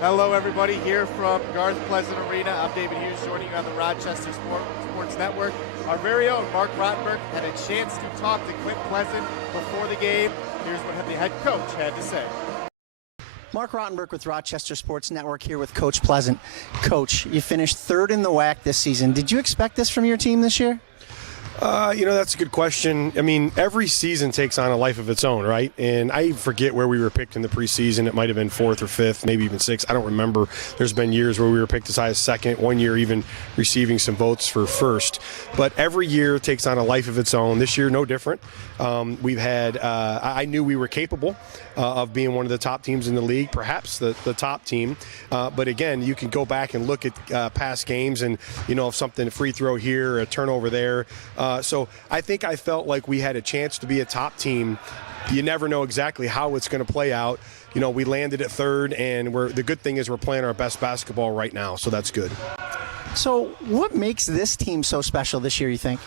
Hello, everybody, here from Garth Pleasant Arena. I'm David Hughes, joining you on the Rochester Sports Network. Our very own Mark Rottenberg had a chance to talk to Clint Pleasant before the game. Here's what the head coach had to say. Mark Rottenberg with Rochester Sports Network here with Coach Pleasant. Coach, you finished third in the WHAC this season. Did you expect this from your team this year? That's a good question. I mean, every season takes on a life of its own, right? And I forget where we were picked in the preseason. It might have been 4th or 5th, maybe even 6th. I don't remember. There's been years where we were picked as high as 2nd, one year even receiving some votes for 1st. But every year takes on a life of its own. This year, no different. We've had, I knew we were capable of being one of the top teams in the league, perhaps the top team. But again, you can go back and look at past games and, if something, a free throw here, a turnover there. So I think I felt like we had a chance to be a top team. You never know exactly how it's going to play out. We landed at 3rd, and the good thing is we're playing our best basketball right now, so that's good. So what makes this team so special this year, you think?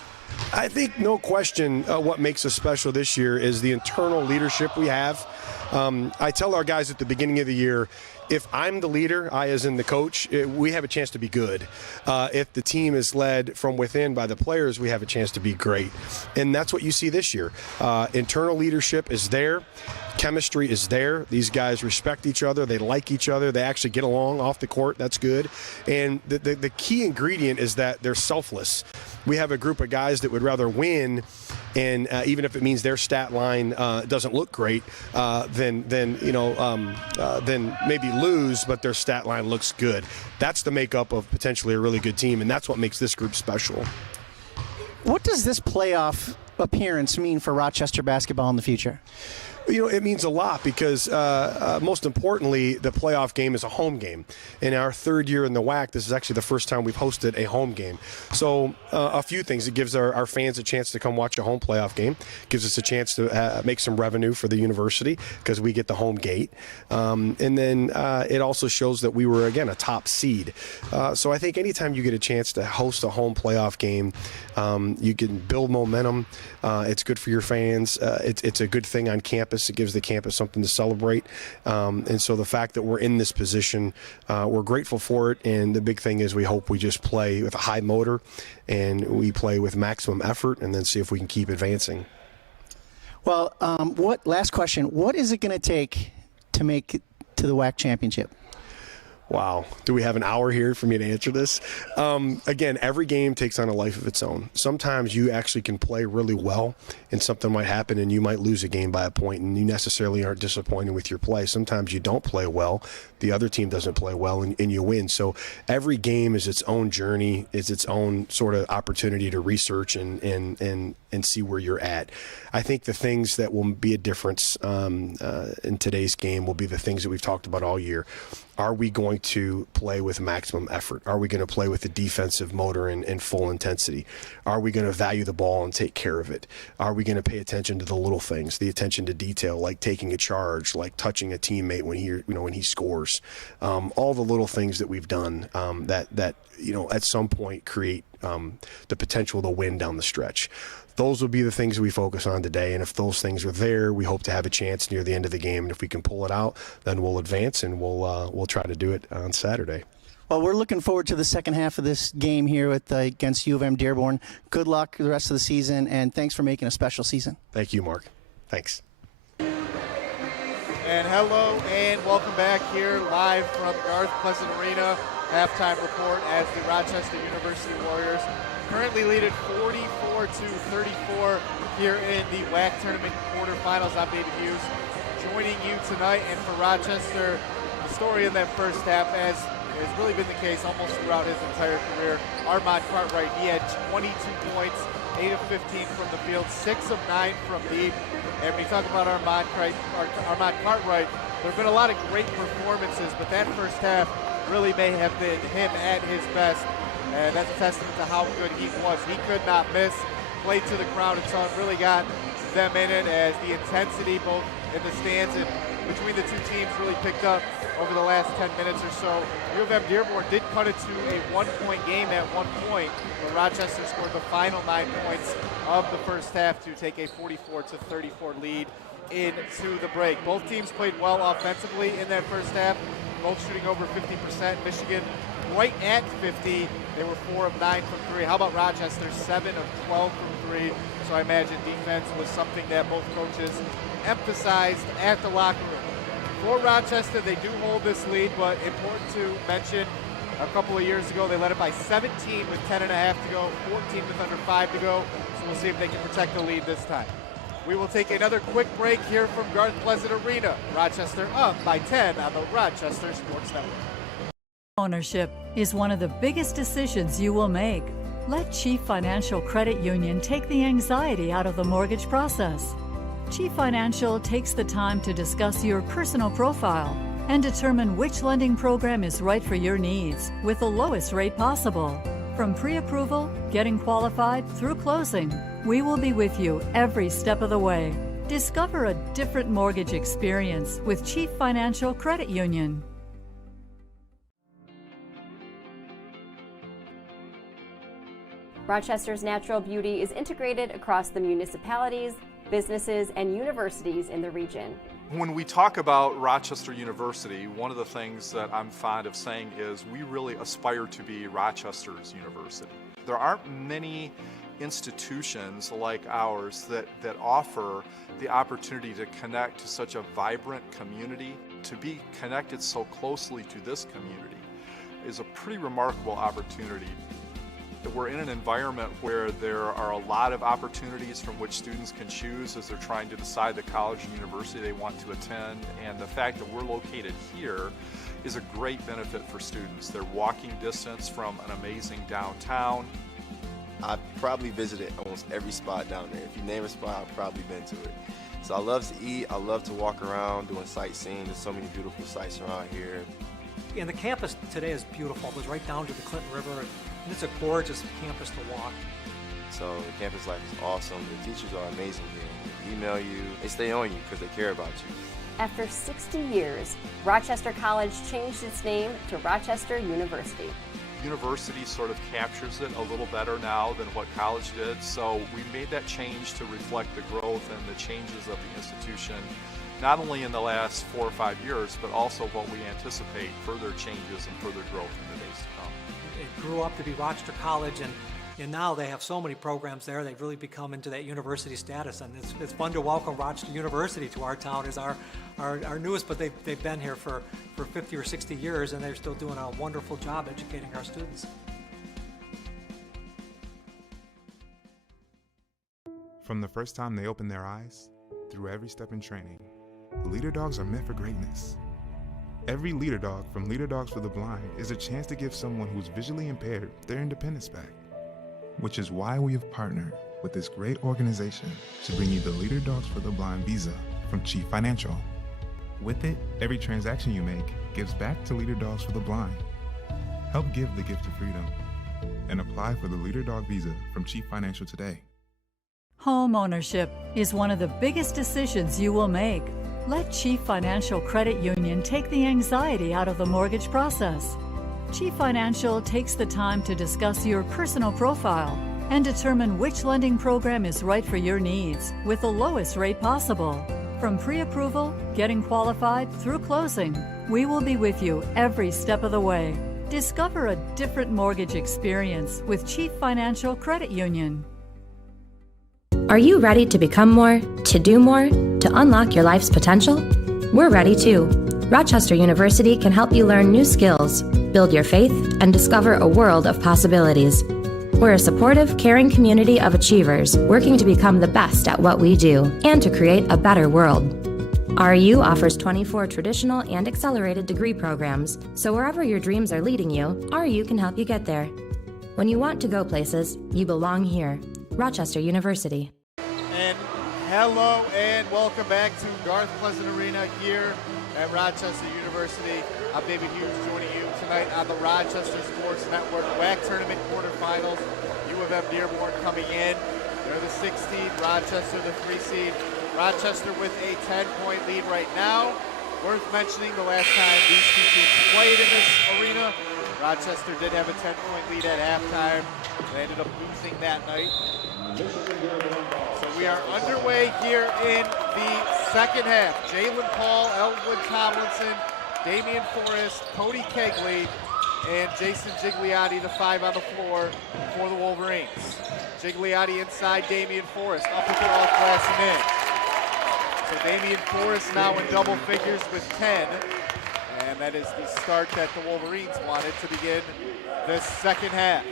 I think no question what makes us special this year is the internal leadership we have. I tell our guys at the beginning of the year, if I'm the leader, I as in the coach, we have a chance to be good. If the team is led from within by the players, we have a chance to be great. And that's what you see this year. Internal leadership is there. Chemistry is there. These guys respect each other. They like each other. They actually get along off the court. That's good. And the key ingredient is that they're selfless. We have a group of guys that would rather win, and even if it means their stat line doesn't look great, then maybe lose, but their stat line looks good. That's the makeup of potentially a really good team, and that's what makes this group special. What does this playoff appearance mean for Rochester basketball in the future? It means a lot because, most importantly, the playoff game is a home game. In our 3rd year in the WHAC, this is actually the first time we've hosted a home game. So a few things. It gives our fans a chance to come watch a home playoff game. It gives us a chance to make some revenue for the university because we get the home gate. And then it also shows that we were, again, a top seed. So I think anytime you get a chance to host a home playoff game, you can build momentum. It's good for your fans. It's a good thing on campus. It gives the campus something to celebrate. And so the fact that we're in this position, we're grateful for it. And the big thing is we hope we just play with a high motor and we play with maximum effort and then see if we can keep advancing. Well, last question. What is it going to take to make it to the WHAC championship? Wow. Do we have an hour here for me to answer this? Again, every game takes on a life of its own. Sometimes you actually can play really well and something might happen and you might lose a game by a point and you necessarily aren't disappointed with your play. Sometimes you don't play well, the other team doesn't play well, and you win. So every game is its own journey, is its own sort of opportunity to research and see where you're at. I think the things that will be a difference in today's game will be the things that we've talked about all year. Are we going to play with maximum effort? Are we going to play with the defensive motor and full intensity? Are we going to value the ball and take care of it? Are we going to pay attention to the little things, the attention to detail, like taking a charge, like touching a teammate when he scores? All the little things that we've done that at some point create the potential to win down the stretch. Those will be the things we focus on today, and if those things are there, we hope to have a chance near the end of the game. And if we can pull it out, then we'll advance, and we'll try to do it on Saturday. Well, we're looking forward to the second half of this game here against U of M Dearborn. Good luck the rest of the season, and thanks for making a special season. Thank you, Mark. Thanks. And hello and welcome back here live from Garth Pleasant Arena. Halftime report as the Rochester University Warriors currently lead at 44-34 here in the WHAC tournament quarterfinals. I'm David Hughes joining you tonight, and for Rochester, the story in that first half, as has really been the case almost throughout his entire career. Armand Cartwright, he had 22 points, 8 of 15 from the field, 6 of 9 from deep. And when you talk about Armand Cartwright, there have been a lot of great performances, but that first half really may have been him at his best. And that's a testament to how good he was. He could not miss, played to the crowd, and so it really got them in it as the intensity both in the stands and between the two teams really picked up over the last 10 minutes or so. U of M Dearborn did cut it to a one-point game at one point, but Rochester scored the final 9 points of the first half to take a 44-34 lead into the break. Both teams played well offensively in that first half, both shooting over 50%. Michigan right at 50. They were 4 of 9 from 3. How about Rochester? 7 of 12 from 3. So I imagine defense was something that both coaches emphasized at the locker room. For Rochester, they do hold this lead, but important to mention, a couple of years ago, they led it by 17 with 10.5 to go, 14 with under 5 to go. So we'll see if they can protect the lead this time. We will take another quick break here from Garth Pleasant Arena. Rochester up by 10 on the Rochester Sports Network. Ownership is one of the biggest decisions you will make. Let Chief Financial Credit Union take the anxiety out of the mortgage process. Chief Financial takes the time to discuss your personal profile and determine which lending program is right for your needs with the lowest rate possible. From pre-approval, getting qualified, through closing, we will be with you every step of the way. Discover a different mortgage experience with Chief Financial Credit Union. Rochester's natural beauty is integrated across the municipalities, businesses, and universities in the region. When we talk about Rochester University, one of the things that I'm fond of saying is we really aspire to be Rochester's university. There aren't many institutions like ours that offer the opportunity to connect to such a vibrant community. To be connected so closely to this community is a pretty remarkable opportunity. We're in an environment where there are a lot of opportunities from which students can choose as they're trying to decide the college and university they want to attend, and the fact that we're located here is a great benefit for students. They're walking distance from an amazing downtown. I've probably visited almost every spot down there. If you name a spot, I've probably been to it. So I love to eat, I love to walk around doing sightseeing. There's so many beautiful sights around here. And the campus today is beautiful. It goes right down to the Clinton River, and it's a gorgeous campus to walk. So the campus life is awesome. The teachers are amazing here. They email you, they stay on you because they care about you. After 60 years, Rochester College changed its name to Rochester University. University sort of captures it a little better now than what college did, so we made that change to reflect the growth and the changes of the institution, not only in the last 4 or 5 years, but also what we anticipate further changes and further growth in the days to come. It grew up to be Rochester College, and now they have so many programs there. They've really become into that university status, and it's fun to welcome Rochester University to our town as our newest, but they've been here for 50 or 60 years, and they're still doing a wonderful job educating our students. From the first time they open their eyes, through every step in training, the Leader Dogs are meant for greatness. Every Leader Dog from Leader Dogs for the Blind is a chance to give someone who's visually impaired their independence back. Which is why we have partnered with this great organization to bring you the Leader Dogs for the Blind Visa from Chief Financial. With it, every transaction you make gives back to Leader Dogs for the Blind. Help give the gift of freedom and apply for the Leader Dog Visa from Chief Financial today. Home ownership is one of the biggest decisions you will make. Let Chief Financial Credit Union take the anxiety out of the mortgage process. Chief Financial takes the time to discuss your personal profile and determine which lending program is right for your needs with the lowest rate possible. From pre-approval, getting qualified, through closing, we will be with you every step of the way. Discover a different mortgage experience with Chief Financial Credit Union. Are you ready to become more, to do more, to unlock your life's potential? We're ready too. Rochester University can help you learn new skills, build your faith, and discover a world of possibilities. We're a supportive, caring community of achievers working to become the best at what we do and to create a better world. RU offers 24 traditional and accelerated degree programs, so wherever your dreams are leading you, RU can help you get there. When you want to go places, you belong here. Rochester University. And hello and welcome back to Garth Pleasant Arena here at Rochester University. I'm David Hughes joining you tonight on the Rochester Sports Network WHAC Tournament quarterfinals. U of M Dearborn coming in. They're the 6th seed, Rochester the 3 seed. Rochester with a 10-point lead right now. Worth mentioning the last time these two teams played in this arena, Rochester did have a 10-point lead at halftime. They ended up losing that night. So we are underway here in the second half. Jalen Paul, Elwood Tomlinson, Damian Forrest, Cody Kegley, and Jason Gigliotti, the 5 on the floor for the Wolverines. Gigliotti inside Damian Forrest, up with the off glass and in. So Damian Forrest now in double figures with 10. And that is the start that the Wolverines wanted to begin this second half.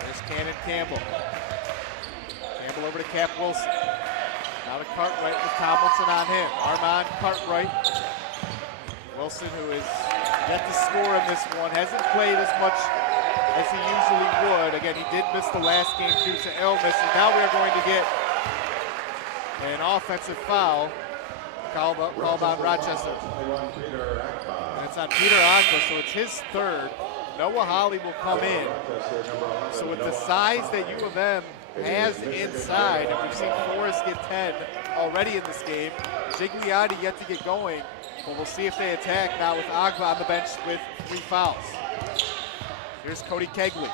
There's Cannon Campbell. Campbell over to Cap Wilson. Now to Cartwright with Tomlinson on him. Armand Cartwright. Wilson, who is yet to score in this one, hasn't played as much as he usually would. Again, he did miss the last game due to illness, and now we are going to get an offensive foul called on Rochester. And it's on Peter Agba, so it's his third. Noah Holly will come in. So with the size that U of M has inside, and we've seen Forrest get 10 already in this game, Gigliotti yet to get going, but we'll see if they attack now with Agba on the bench with 3 fouls. Here's Cody Kegley.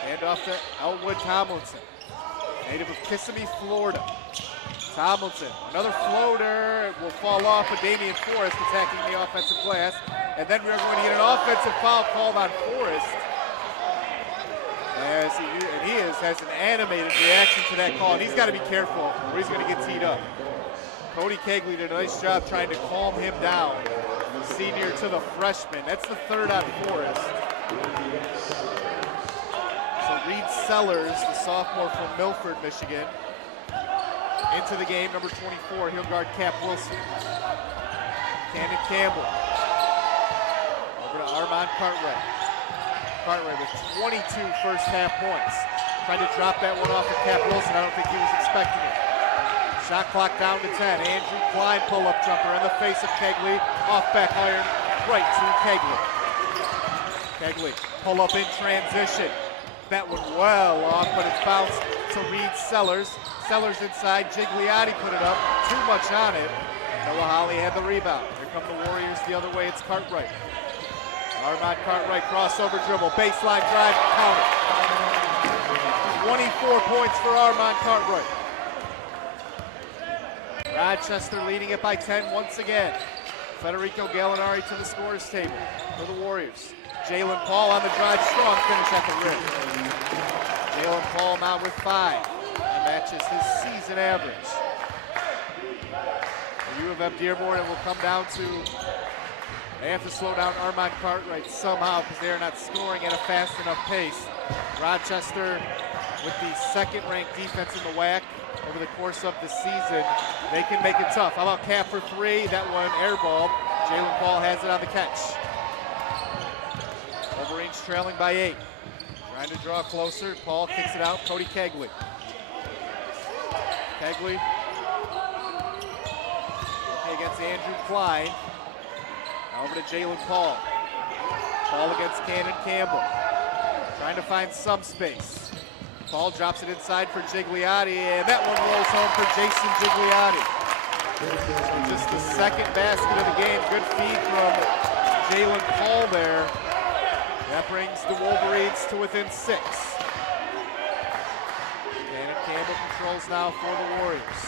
Hand off to Elwood Tomlinson. Native of Kissimmee, Florida. Tomlinson, another floater, will fall off with Damian Forrest attacking the offensive glass. And then we are going to get an offensive foul called on Forrest. As he has an animated reaction to that call, and he's got to be careful or he's going to get teed up. Cody Kegley did a nice job trying to calm him down. The senior to the freshman. That's the third on Forrest. So Reed Sellers, the sophomore from Milford, Michigan, into the game, number 24. He'll guard Cap Wilson. Cannon Campbell. Over to Armand Cartwright. Cartwright with 22 first half points. Tried to drop that one off of Cap Wilson. I don't think he was expecting it. Shot clock down to 10. Andrew Klein pull-up jumper in the face of Kegley. Off back iron, right to Kegley. Kegley pull up in transition. That one well off, but it's bounced to Reed Sellers. Sellers inside, Gigliotti put it up, too much on it. Noah Holly had the rebound. Here come the Warriors the other way, it's Cartwright. Armand Cartwright, crossover dribble, baseline drive, count it. 24 points for Armand Cartwright. Rochester leading it by 10 once again. Federico Gallinari to the scorers table for the Warriors. Jalen Paul on the drive, strong finish at the rim. Jalen Paul now with 5. Matches his season average. For U of M Dearborn, it will come down to, they have to slow down Armand Cartwright somehow because they are not scoring at a fast enough pace. Rochester, with the second-ranked defense in the WHAC over the course of the season, they can make it tough. How about Cap for 3? That one airballed. Jalen Paul has it on the catch. Wolverines trailing by 8. Trying to draw closer. Paul kicks it out. Cody Kegley. Kegley against Andrew Klein. Now over to Jalen Paul. Paul against Cannon Campbell. Trying to find some space. Paul drops it inside for Gigliotti, and that one rolls home for Jason Gigliotti. Just the second basket of the game. Good feed from Jalen Paul there. That brings the Wolverines to within 6. Campbell controls now for the Warriors.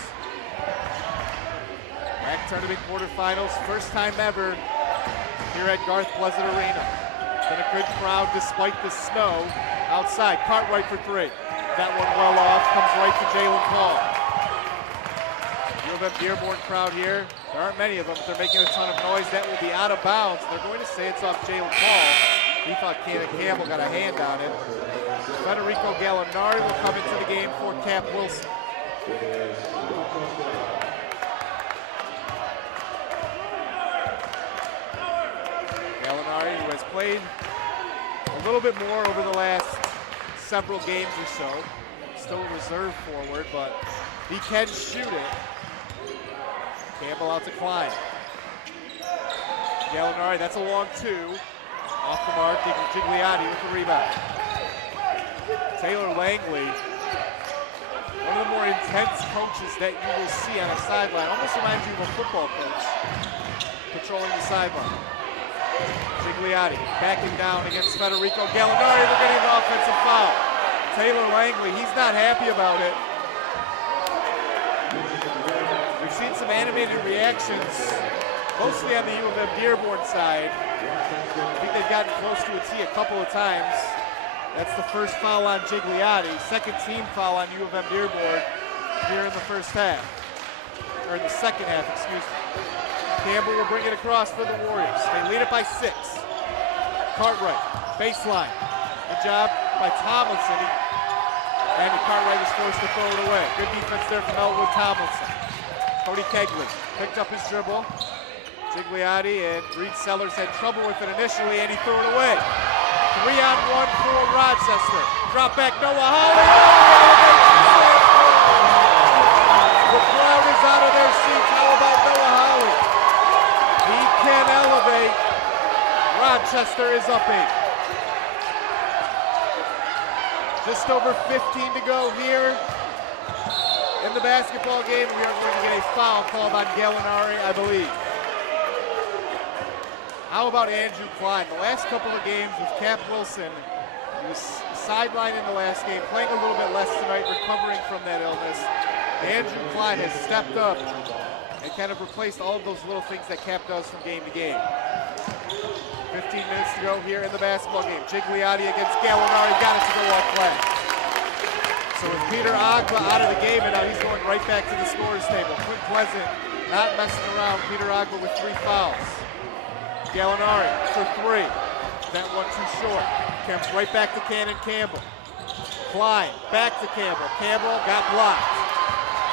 WHAC tournament quarterfinals, first time ever here at Garth Pleasant Arena. Been a good crowd despite the snow outside. Cartwright for 3. That one well off, comes right to Jalen Paul. U of M Dearborn crowd here. There aren't many of them, but they're making a ton of noise. That will be out of bounds. They're going to say it's off Jalen Paul. He thought Cannon Campbell got a hand on it. Federico Gallinari will come into the game for Cap Wilson. Gallinari, who has played a little bit more over the last several games or so. Still a reserve forward, but he can shoot it. Campbell out to Klein. Gallinari, that's a long 2. Off the mark, Gigliotti with the rebound. Taylor Langley, one of the more intense coaches that you will see on a sideline. Almost reminds you of a football coach patrolling the sideline. Gigliotti backing down against Federico Gallinari. They're getting an offensive foul. Taylor Langley, he's not happy about it. We've seen some animated reactions, mostly on the U of M Dearborn side. I think they've gotten close to a tee a couple of times. That's the first foul on Gigliotti. Second team foul on U of M Dearborn. here in the first half, or in the second half, excuse me. Campbell will bring it across for the Warriors. They lead it by 6. Cartwright, baseline. Good job by Tomlinson. And Cartwright is forced to throw it away. Good defense there from Elwood Tomlinson. Cody Kegley picked up his dribble. Gigliotti and Reed Sellers had trouble with it initially, and he threw it away. 3-on-1 for Rochester. Drop back, Noah Hawley. The crowd is out of their seats. How about Noah Hawley? He can elevate. Rochester is up 8. Just over 15 to go here in the basketball game. We are going to get a foul called on Gallinari, I believe. How about Andrew Klein? The last couple of games with Cap Wilson, he was sidelined in the last game, playing a little bit less tonight, recovering from that illness. Andrew Klein has stepped up and kind of replaced all of those little things that Cap does from game to game. 15 minutes to go here in the basketball game. Gigliotti against Gallinari, got it to go off flat. So with Peter Agba out of the game, and now he's going right back to the scorer's table. Quinn Pleasant not messing around. Peter Agba with 3 fouls. Gallinari for 3. That one too short. Comes right back to Cannon Campbell. Klein back to Campbell. Campbell got blocked.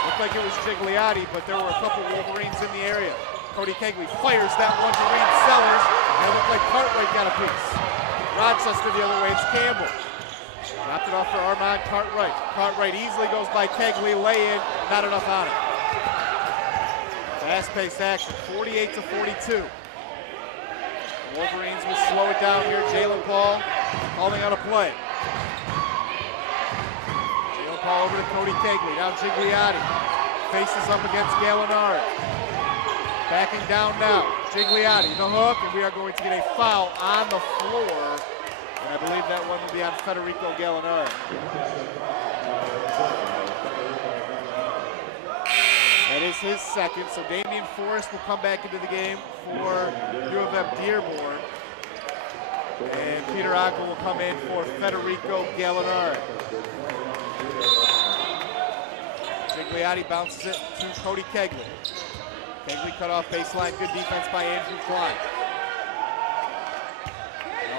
Looked like it was Gigliotti, but there were a couple Wolverines in the area. Cody Kegley fires that one to Reed Sellers, and it looked like Cartwright got a piece. Rochester the other way, it's Campbell. Dropped it off for Armand Cartwright. Cartwright easily goes by Kegley, lay in, not enough on it. Fast-paced action, 48 to 42. Wolverines will slow it down here. Jalen Paul calling out a play. Jalen Paul over to Cody Kegley. Now Gigliotti faces up against Gallinari. Backing down now. Gigliotti, the hook, and we are going to get a foul on the floor. And I believe that one will be on Federico Gallinari. That is his second, so Damian Forrest will come back into the game for U of M Dearborn. And Peter Agba will come in for Federico Gallinari. Gigliotti bounces it to Cody Kegley. Kegley cut off baseline, good defense by Andrew Klein.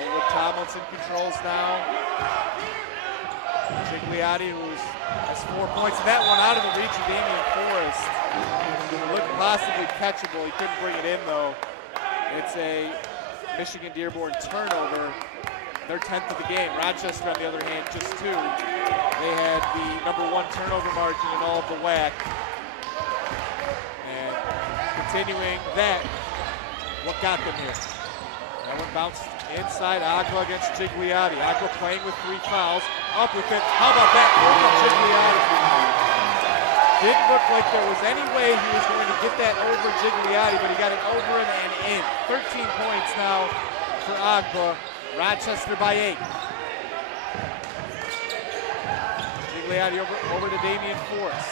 Elwood Tomlinson controls now. Gigliotti, who has 4 points, and that one out of the reach of Damian Forrest. Looked possibly catchable. He couldn't bring it in, though. It's a Michigan Dearborn turnover. Their 10th of the game. Rochester, on the other hand, just 2. They had the #1 turnover margin in all of the WHAC. And continuing that, what got them here? That one bounced inside. Agba against Gigliotti. Agba playing with 3 fouls. Up with it. How about that? Over Gigliotti. Didn't look like there was any way he was going to get that over Gigliotti, but he got it over him and in. 13 points now for Agba. Rochester by 8. Gigliotti over to Damian Forrest.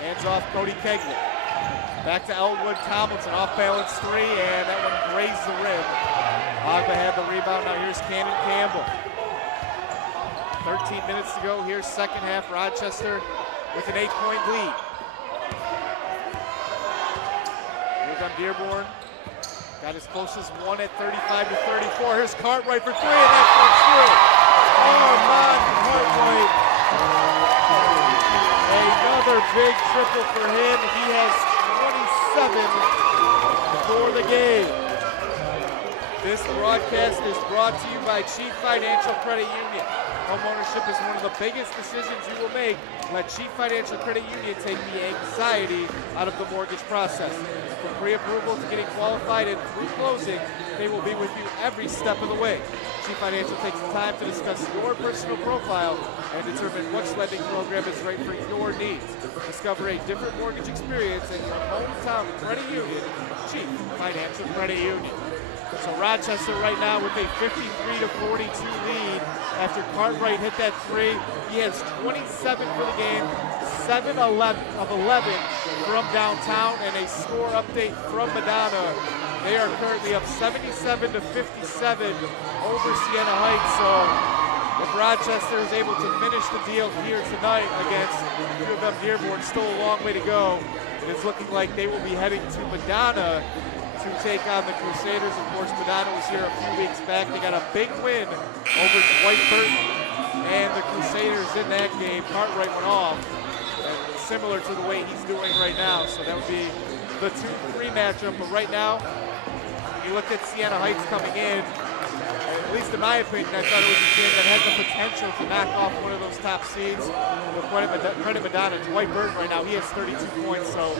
Hands off Cody Kegley. Back to Elwood Tomlinson, off balance 3, and that one grazed the rim. Agba had the rebound. Now here's Cannon Campbell. 13 minutes to go here, second half. Rochester with an 8-point lead. Here's on Dearborn. Got as close as 1 at 35 to 34. Here's Cartwright for 3, and that goes through. Armand Cartwright. Another big triple for him. He has 27 for the game. This broadcast is brought to you by Chief Financial Credit Union. Homeownership is one of the biggest decisions you will make. Let Chief Financial Credit Union take the anxiety out of the mortgage process. From pre-approval to getting qualified and through closing, they will be with you every step of the way. Chief Financial takes the time to discuss your personal profile and determine which lending program is right for your needs. Discover a different mortgage experience at your hometown credit union, Chief Financial Credit Union. So Rochester right now with a 53-42 lead after Cartwright hit that 3. He has 27 for the game, 7 of 11 from downtown, and a score update from Madonna. They are currently up 77 to 57 over Siena Heights. So if Rochester is able to finish the deal here tonight against U of M Dearborn, still a long way to go. It is looking like they will be heading to Madonna to take on the Crusaders. Of course, Madonna was here a few weeks back. They got a big win over Dwight Burton and the Crusaders in that game. Cartwright went off, similar to the way he's doing right now. So that would be the 2-3 matchup. But right now, when you look at Siena Heights coming in, at least in my opinion, I thought it was a team that had the potential to knock off one of those top seeds. With credit Madonna, Dwight Burton right now, he has 32 points, so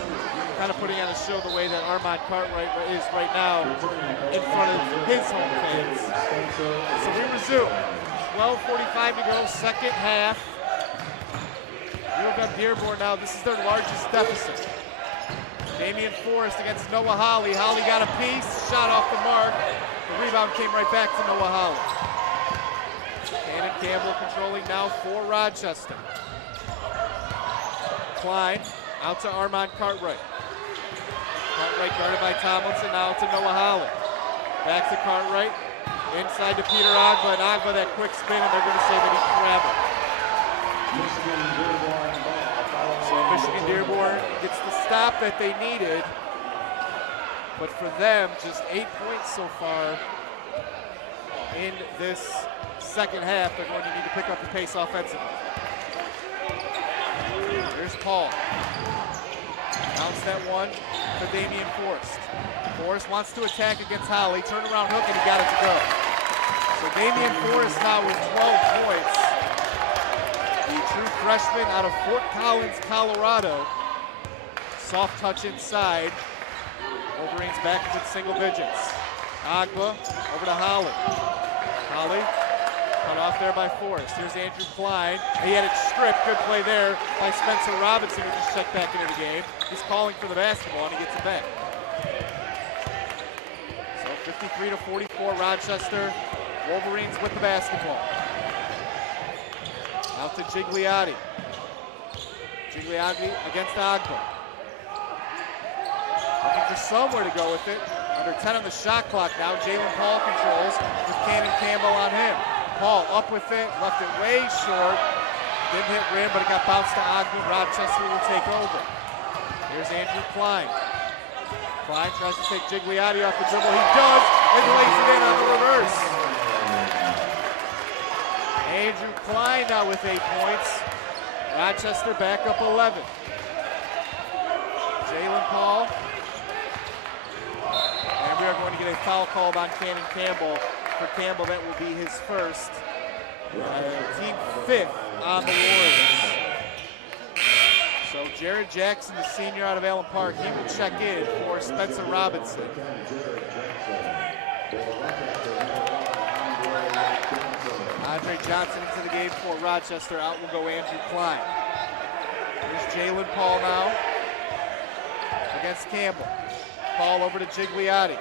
kind of putting on a show the way that Armand Cartwright is right now in front of his home fans. So we resume. 12:45 to go, second half. U of M Dearborn now, this is their largest deficit. Damian Forrest against Noah Holly. Holly got a piece, shot off the mark. The rebound came right back to Noah Holly. Cannon Campbell controlling now for Rochester. Klein out to Armand Cartwright. Cartwright guarded by Tomlinson, now to Noah Holly. Back to Cartwright, inside to Peter Agba, and Agba that quick spin, and they're going to say that he traveled. So Michigan Dearborn gets the stop that they needed, but for them, just 8 points so far in this second half. They're going to need to pick up the pace offensively. Here's Paul. Bounce that one to Damian Forrest. Forrest wants to attack against Holly. Turnaround hook, and he got it to go. So Damian Forrest now with 12 points. The true freshman out of Fort Collins, Colorado. Soft touch inside. Wolverines back into single digits. Agba over to Holly. Holly cut off there by Forrest. Here's Andrew Klein. He had it stripped. Good play there by Spencer Robinson, who just checked back into the game. He's calling for the basketball, and he gets it back. So 53-44, Rochester. Wolverines with the basketball. Out to Gigliotti. Gigliotti against Agba. Looking for somewhere to go with it. Under 10 on the shot clock now. Jalen Paul controls with Cannon Campbell on him. Paul up with it, left it way short. Didn't hit rim, but it got bounced to Ogden. Rochester will take over. Here's Andrew Klein. Klein tries to take Gigliotti off the dribble. He does, and lays it in on the reverse. Andrew Klein now with 8 points. Rochester back up 11. Jalen Paul. And we are going to get a foul called on Cannon Campbell. For Campbell, that will be his first. Team 5th on the Warriors. So Jared Jackson, the senior out of Allen Park, he will check in for Spencer Robinson. Andre Johnson into the game for Rochester. Out will go Andrew Klein. Here's Jalen Paul now against Campbell. Paul over to Gigliotti.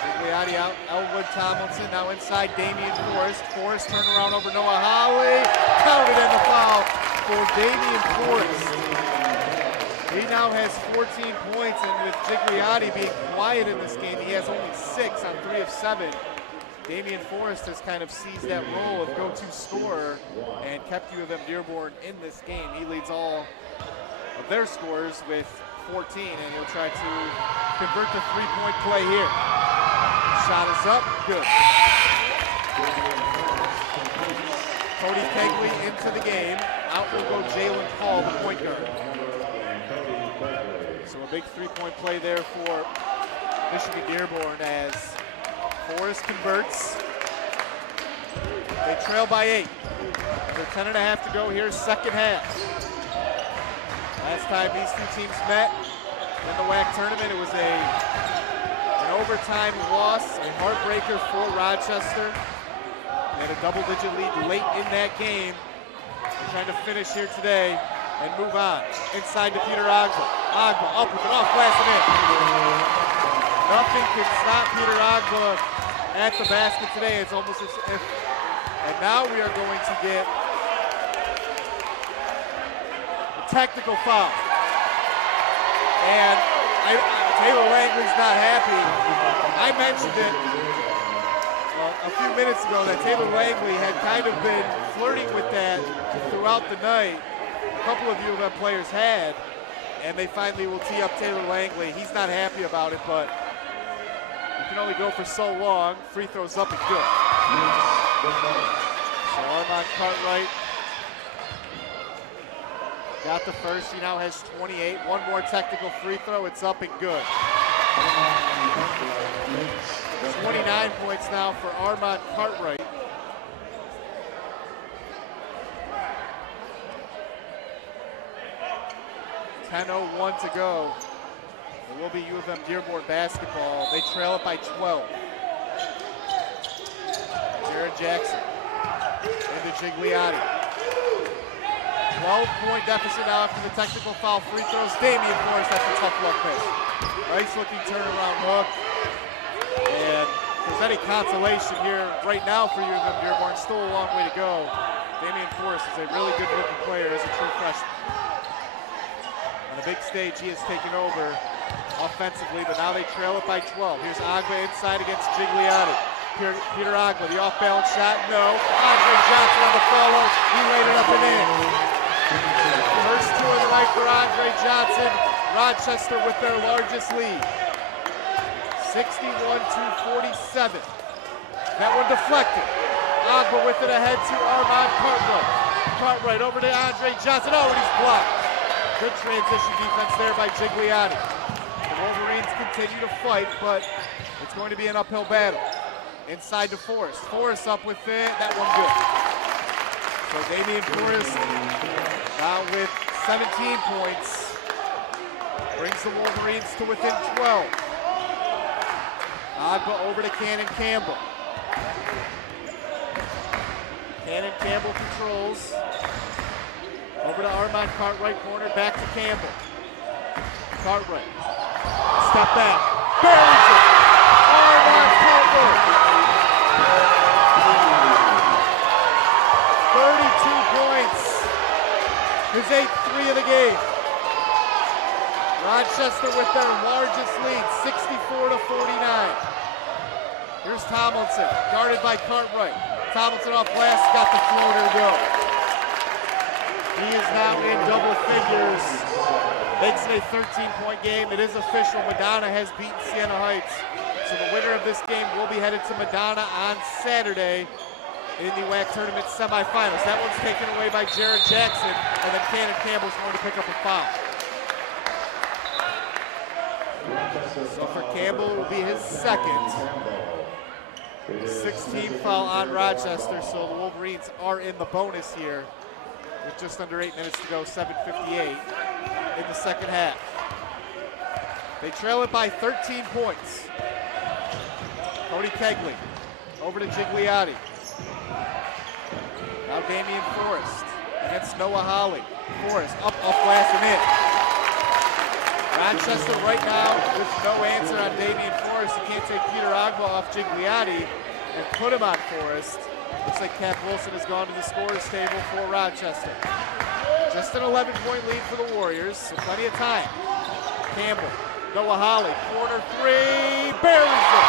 Gigliotti out, Elwood Tomlinson now inside Damian Forrest. Forrest turn around over Noah Holly. Counted in the foul for Damian Forrest. He now has 14 points, and with Gigliotti being quiet in this game, he has only 6 on 3 of 7. Damian Forrest has kind of seized that role of go-to scorer and kept U of M Dearborn in this game. He leads all of their scores with 14, and he'll try to convert the three-point play here. Shot is up, good. Cody Kegley into the game. Out will go Jalen Paul, the point guard. So a big three-point play there for Michigan Dearborn as Forrest converts. They trail by 8. Under 10.5 to go here, second half. Last time these two teams met in the WHAC tournament, it was an overtime loss, a heartbreaker for Rochester. They had a double-digit lead late in that game. They're trying to finish here today and move on. Inside to Peter Agba. Agba up with it, off glass and in. Nothing can stop Peter Agba at the basket today. It's almost as if, and now we are going to get a technical foul. And Taylor Langley's not happy. I mentioned it a few minutes ago that Taylor Langley had kind of been flirting with that throughout the night. A couple of U of M players had, and they finally will tee up Taylor Langley. He's not happy about it, but you can only go for so long. Free throws up and good. So Armand Cartwright got the first. He now has 28. One more technical free throw. It's up and good. 29 points now for Armand Cartwright. .10:01 to go. It will be U of M Dearborn basketball. They trail it by 12. Jared Jackson into Gigliotti. 12-point deficit now after the technical foul free throws. Damian Forrest, that's a tough look miss. Nice looking turnaround hook. And if there's any consolation here right now for U of M Dearborn, still a long way to go. Damian Forrest is a really good looking player as a true freshman. On a big stage, he has taken over offensively, but now they trail it by 12. Here's Agba inside against Gigliotti. Peter Agba, the off-balance shot, no. Andre Johnson on the follow, he laid it up and in. First two of the night for Andre Johnson. Rochester with their largest lead. 61-47. That one deflected. Agba with it ahead to Armand Cartwright. Cartwright over to Andre Johnson. Oh, and he's blocked. Good transition defense there by Gigliotti. The Wolverines continue to fight, but it's going to be an uphill battle. Inside to Forrest. Forrest up with it. That one good. So Damian Forrest now with 17 points. Brings the Wolverines to within 12. Agba over to Cannon Campbell. Cannon Campbell controls. Over to Armand Cartwright, corner, back to Campbell. Cartwright, step back, buries it! Armand Cartwright! 32 points, his 8th three of the game. Rochester with their largest lead, 64-49. Here's Tomlinson, guarded by Cartwright. Tomlinson off glass, got the floater to go. He is now in double figures. Makes it a 13-point game. It is official. Madonna has beaten Siena Heights. So the winner of this game will be headed to Madonna on Saturday in the WHAC tournament semifinals. That one's taken away by Jared Jackson, and then Cannon Campbell's going to pick up a foul. So for Campbell, it will be his second. 16th foul on Rochester, so the Wolverines are in the bonus here with just under 8 minutes to go, 7:58 in the second half. They trail it by 13 points. Cody Kegley over to Gigliotti. Now Damian Forrest against Noah Holly. Forrest up glass and in. Rochester right now with no answer on Damian Forrest. You can't take Peter Agba off Gigliotti and put him on Forrest. Looks like Cap Wilson has gone to the scorers table for Rochester. Just an 11-point lead for the Warriors, so plenty of time. Campbell, Noah Holly, corner three, buries it.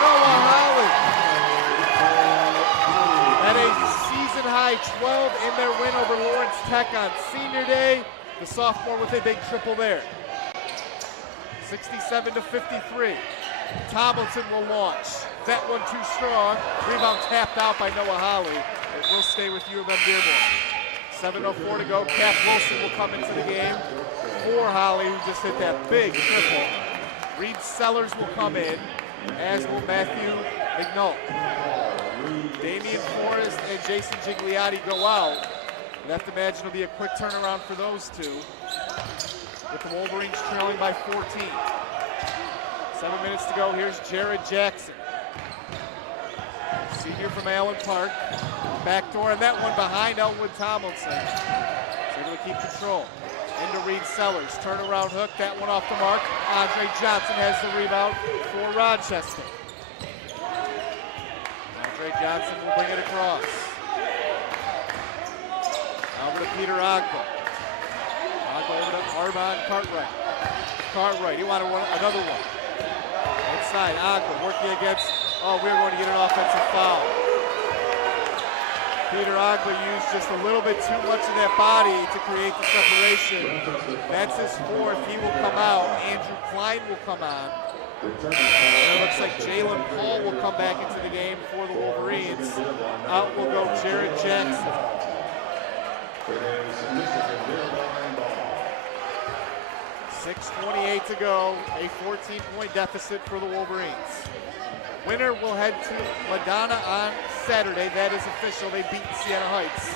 Noah Holly at a season-high 12 in their win over Lawrence Tech on Senior Day. The sophomore with a big triple there. 67-53. Tomlinson will launch. That one too strong. Rebound tapped out by Noah Holly. It will stay with U of M Dearborn. 7:04 to go. Cap Wilson will come into the game for Holly, who just hit that big triple. Reed Sellers will come in, as will Matthew McNull. Damian Forrest and Jason Gigliotti go out. You'd have to imagine it'll be a quick turnaround for those two, with the Wolverines trailing by 14. 7 minutes to go. Here's Jared Jackson, senior from Allen Park. Backdoor, and that one behind Elwood Tomlinson. So able to keep control. Into Reed Sellers, turnaround hook, that one off the mark. Andre Johnson has the rebound for Rochester. Andre Johnson will bring it across. Over to Peter Agba. Agba over to Armand Cartwright. Cartwright, he wanted another one. Inside, Agba working against Oh, we're going to get an offensive foul. Peter Agba used just a little bit too much of that body to create the separation. That's his fourth. He will come out. Andrew Klein will come on. And it looks like Jalen Paul will come back into the game for the Wolverines. Out will go Jared Jackson. 6:28 to go. A 14-point deficit for the Wolverines. Winner will head to Madonna on Saturday. That is official. They beat Siena Heights.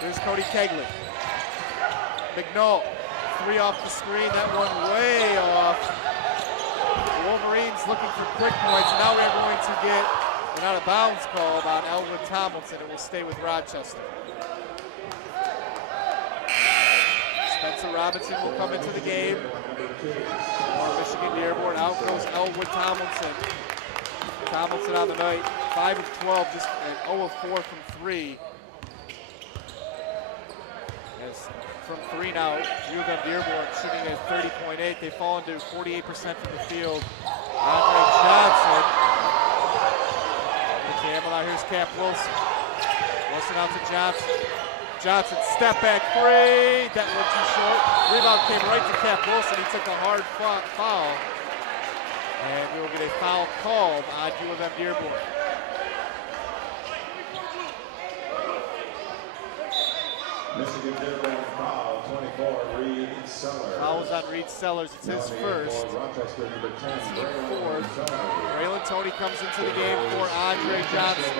Here's Cody Kegley. McNull, 3 off the screen. That one way off. The Wolverines looking for quick points. Now we're going to get an out-of-bounds call on Elwood Tomlinson. It will stay with Rochester. Spencer Robinson will come into the game. Michigan Dearborn. Out goes Elwood Tomlinson. Tomlinson on the night, 5 of 12, just 0 of 4 from 3. As from 3 now, U of M Dearborn shooting at 30.8. They fall into 48% from the field. Andre Johnson. Now here's Cap Wilson. Wilson out to Johnson. Johnson, step back 3. That went too short. Rebound came right to Cap Wilson. He took a hard foul. And we will get a foul called on U of M Dearborn. Michigan Dearborn foul, 24, Reed Sellers. Foul was on Reed Sellers. It's his first. Rochester, number 10, Fourth. Braylon Toney comes into the game for Andre Johnson.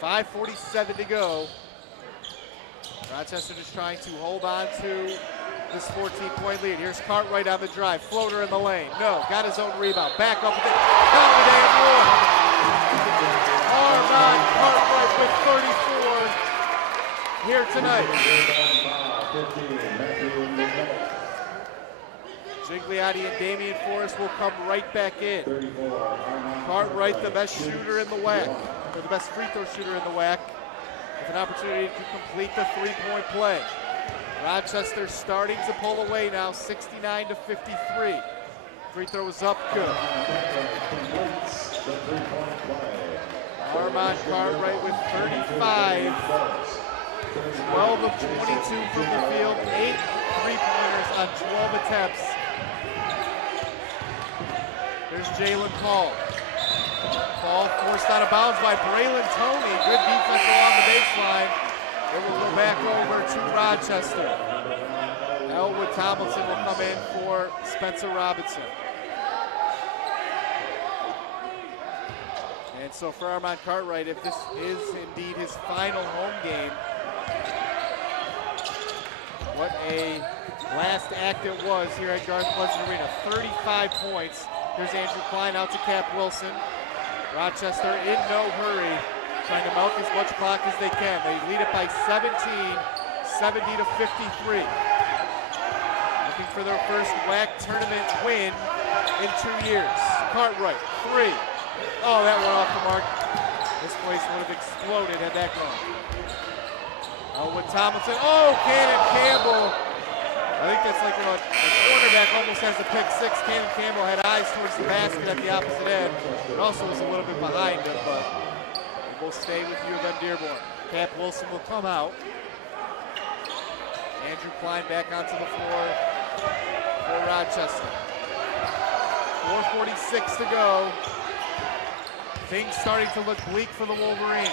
5:47 to go. Rochester just trying to hold on to this 14-point lead. Here's Cartwright on the drive. Floater in the lane. No, got his own rebound. Back up with it. Holiday and Moore. Armand Cartwright with 34 here tonight. Gigliotti and Damian Forrest will come right back in. Cartwright, the best shooter in the WHAC, or the best free throw shooter in the WHAC, with an opportunity to complete the 3-point play. Rochester starting to pull away now, 69 to 53. Free throw is up, good. Armand Cartwright with 35. 12 of 22 from the field, 8 3-pointers on 12 attempts. There's Jalen Paul. Ball forced out of bounds by Braylon Toney. Good defense along the baseline. It will go back over to Rochester. Elwood Tomlinson will come in for Spencer Robinson. And so for Armand Cartwright, if this is indeed his final home game, what a last act it was here at Garth Pleasant Arena. 35 points. There's Andrew Klein out to Cap Wilson. Rochester in no hurry, trying to milk as much clock as they can. They lead it by 17, 70 to 53. Looking for their first WHAC tournament win in 2 years. Cartwright, 3. Oh, that went off the mark. This place would have exploded had that gone. Elwood Tomlinson, oh, Cannon Campbell. I think that's like, a cornerback almost has a pick 6. Cannon Campbell had eyes towards the basket at the opposite end, but also was a little bit behind him, but we'll stay with U of M Dearborn. Cap Wilson will come out. Andrew Klein back onto the floor for Rochester. 4:46 to go. Things starting to look bleak for the Wolverines.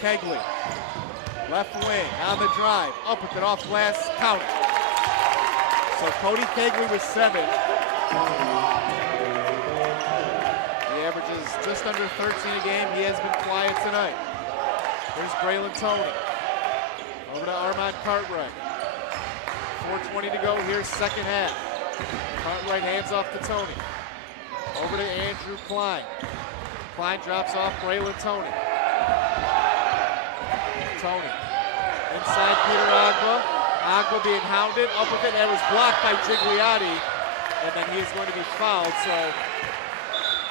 Kegley, left wing, on the drive, up with it off glass, count it. So Cody Kegley with 7. He averages just under 13 a game. He has been quiet tonight. There's Braylon Toney. Over to Armand Cartwright. 4:20 to go here, second half. Cartwright hands off to Toney. Over to Andrew Klein. Klein drops off Braylon Toney. Toney. Inside Peter Agba. Agba being hounded. Up with it. That was blocked by Gigliotti. And then he is going to be fouled. So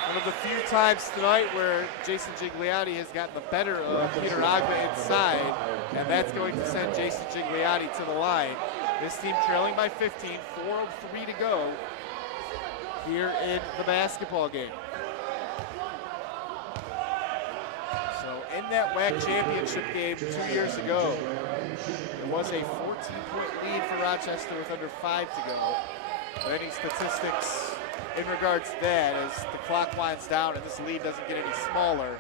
one of the few times tonight where Jason Gigliotti has gotten the better of Peter Agba inside. And that's going to send Jason Gigliotti to the line. This team trailing by 15. 4:03 to go here in the basketball game. So in that WHAC championship game 2 years ago, there was a 14-point lead for Rochester with under 5 to go. Any statistics in regards to that as the clock winds down and this lead doesn't get any smaller.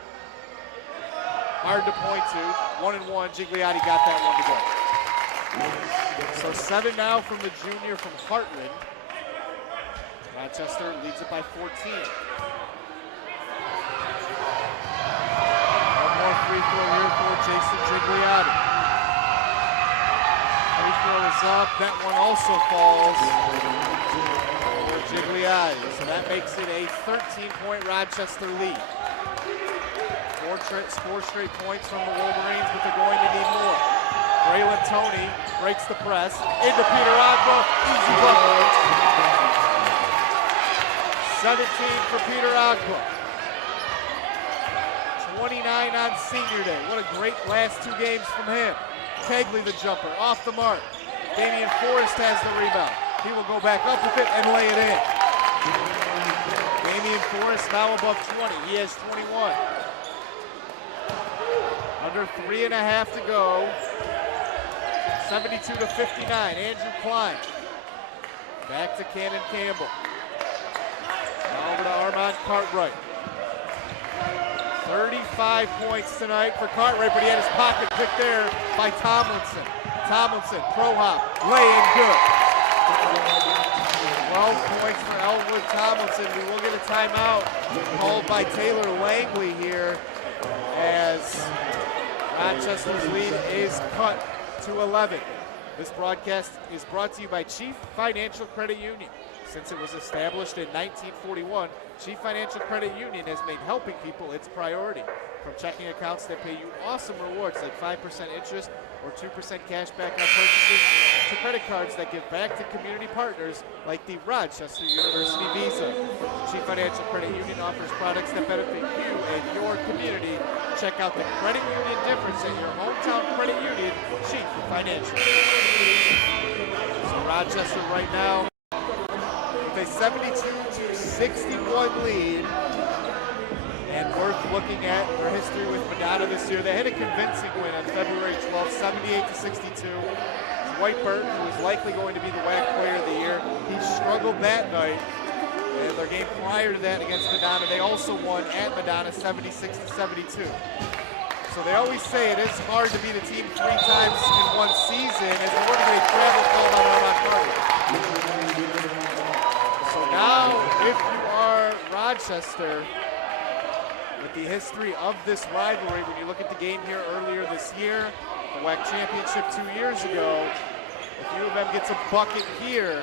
Hard to point to. 1-1, Gigliotti got that one to go. So 7 now from the junior from Hartland. Rochester leads it by 14. One more free throw here for Jason Gigliotti. Free throw is up. That one also falls for Gigliotti. So that makes it a 13-point Rochester lead. Four straight points from the Wolverines, but they're going to need more. Braylon Toney breaks the press. Into Peter Ogbo. Easy bucket. 17 for Peter Ogbo. 29 on senior day. What a great last 2 games from him. Kegley the jumper, off the mark. Damian Forrest has the rebound. He will go back up with it and lay it in. Damian Forrest now above 20. He has 21. Under 3.5 to go. 72-59. Andrew Klein. Back to Cannon Campbell. Now over to Armand Cartwright. 35 points tonight for Cartwright, but he had his pocket picked there by Tomlinson. Tomlinson, pro hop, lay-in good. 12 points for Elwood Tomlinson. We will get a timeout called by Taylor Langley here as Rochester's lead is cut to 11. This broadcast is brought to you by Chief Financial Credit Union. Since it was established in 1941, Chief Financial Credit Union has made helping people its priority. From checking accounts that pay you awesome rewards like 5% interest or 2% cash back on purchases, to credit cards that give back to community partners like the Rochester University Visa. Chief Financial Credit Union offers products that benefit you and your community. Check out the credit union difference at your hometown credit union, Chief Financial. So Rochester right now with a 72-61 lead, and worth looking at their history with Madonna this year. They had a convincing win on February 12th, 78-62. Dwight Burton, who is likely going to be the WHAC Player of the Year, he struggled that night. And their game prior to that against Madonna, they also won at Madonna 76-72. So they always say it is hard to beat a team 3 times in one season, as we're going to get a travel call by Armand Carter. So now, if you are Rochester, with the history of this rivalry, when you look at the game here earlier this year, the WHAC championship 2 years ago, if U of M gets a bucket here,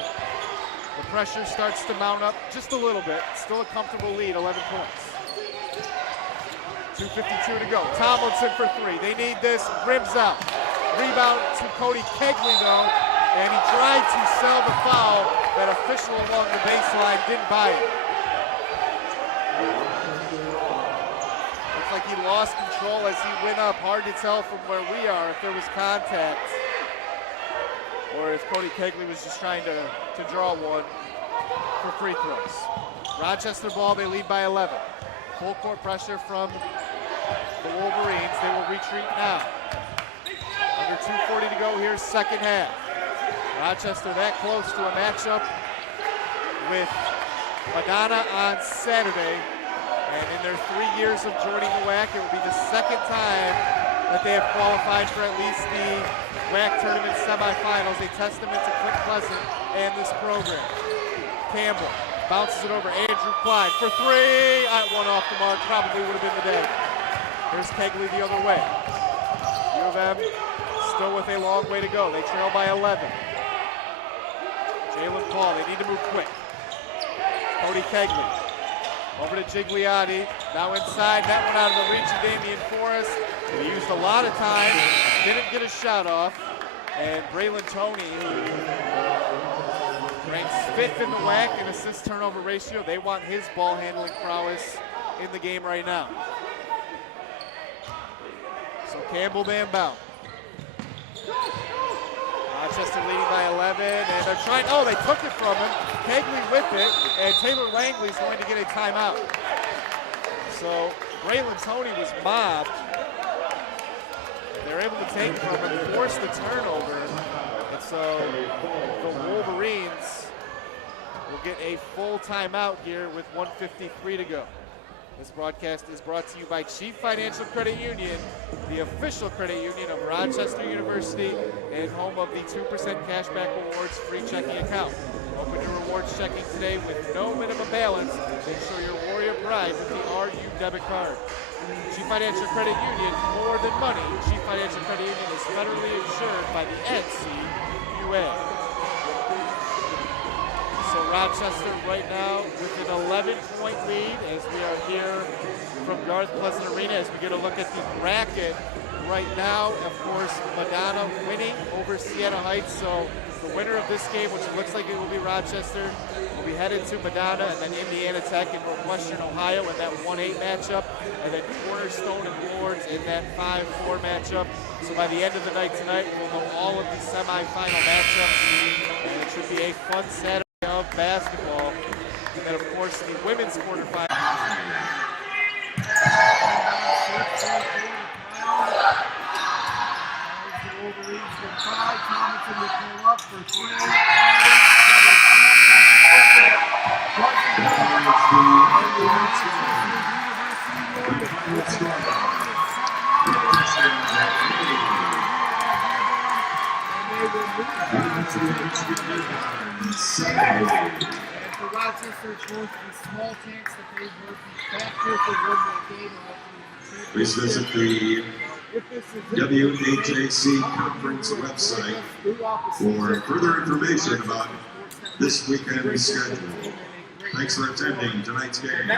the pressure starts to mount up just a little bit. Still a comfortable lead, 11 points. 2:52 to go. Tomlinson for 3. They need this. Rims out. Rebound to Cody Kegley, though, and he tried to sell the foul. That official along the baseline didn't buy it. Looks like he lost control as he went up. Hard to tell from where we are if there was contact or if Cody Kegley was just trying to draw one for free throws. Rochester ball, they lead by 11. Full court pressure from the Wolverines. They will retreat now. Under 2:40 to go here, second half. Rochester that close to a matchup with Madonna on Saturday. And in their 3 years of joining the WHAC, it will be the second time that they have qualified for at least the WHAC tournament semifinals, a testament to Clint Pleasant and this program. Campbell bounces it over Andrew Klein for 3. One off the mark, probably would have been the day. Here's Kegley the other way. U of M still with a long way to go. They trail by 11. Jalen Paul, they need to move quick. Cody Kegley over to Gigliotti, now inside, that one out of the reach of Damian Forrest. He used a lot of time, didn't get a shot off, and Braylon Toney, who ranks 5th in the WHAC in assist turnover ratio, they want his ball handling prowess in the game right now. So Campbell to inbound. Rochester leading by 11. 11, and they're trying, oh, they took it from him. Kegley with it, and Taylor Langley's going to get a timeout. So Braylon Toney was mobbed. They're able to take it from him, force the turnover, and so the Wolverines will get a full timeout here with 1:53 to go. This broadcast is brought to you by Chief Financial Credit Union, the official credit union of Rochester University and home of the 2% cashback rewards free checking account. Open your rewards checking today with no minimum balance and show your warrior pride with the RU debit card. Chief Financial Credit Union, more than money. Chief Financial Credit Union is federally insured by the NCUA. So Rochester right now with an 11-point lead as we are here from Garth Pleasant Arena as we get a look at the bracket right now. Of course, Madonna winning over Siena Heights. So the winner of this game, which looks like it will be Rochester, will be headed to Madonna and then Indiana Tech in Northwestern Ohio in that 1-8 matchup, and then Cornerstone and Lords in that 5-4 matchup. So by the end of the night tonight, we'll know all of the semifinal matchups, and it should be a fun Saturday of basketball. And then, of course, the women's quarterfinal. For Rochester, of course, the small chance that they will be back here for one more game. Please visit the WHAC conference website for further information about this weekend's schedule. Thanks for attending tonight's game.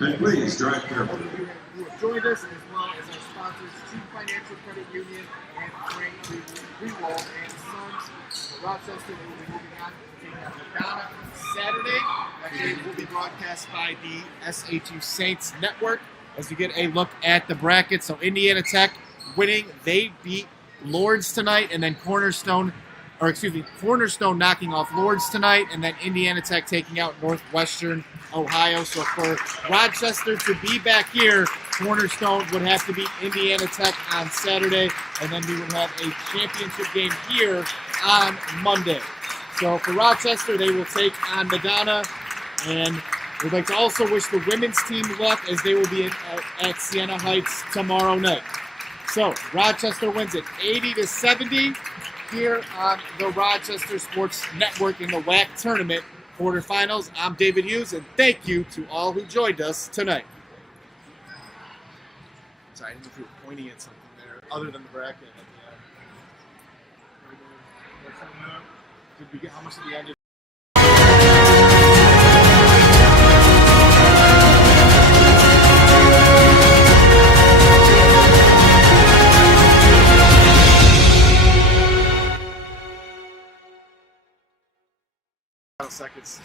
And please drive carefully. Who have joined us, as well as our sponsors, Chief Financial Credit Union and Frank Rewald and Sons. Rochester, they will be moving on to take out Madonna on Saturday. That game will be broadcast by the SHU Saints Network. As we get a look at the bracket, so Indiana Tech winning, they beat Lords tonight, and then Cornerstone knocking off Lords tonight, and then Indiana Tech taking out Northwestern Ohio. So for Rochester to be back here, Cornerstone would have to beat Indiana Tech on Saturday, and then we would have a championship game here on Monday. So for Rochester, they will take on Madonna, and we'd like to also wish the women's team luck as they will be at Siena Heights tomorrow night. So Rochester wins it 80-70 here on the Rochester Sports Network in the WHAC tournament quarterfinals. I'm David Hughes, and thank you to all who joined us tonight. Sorry, I didn't know if you were pointing at something there other than the bracket. Did we get how much at the end? Seconds.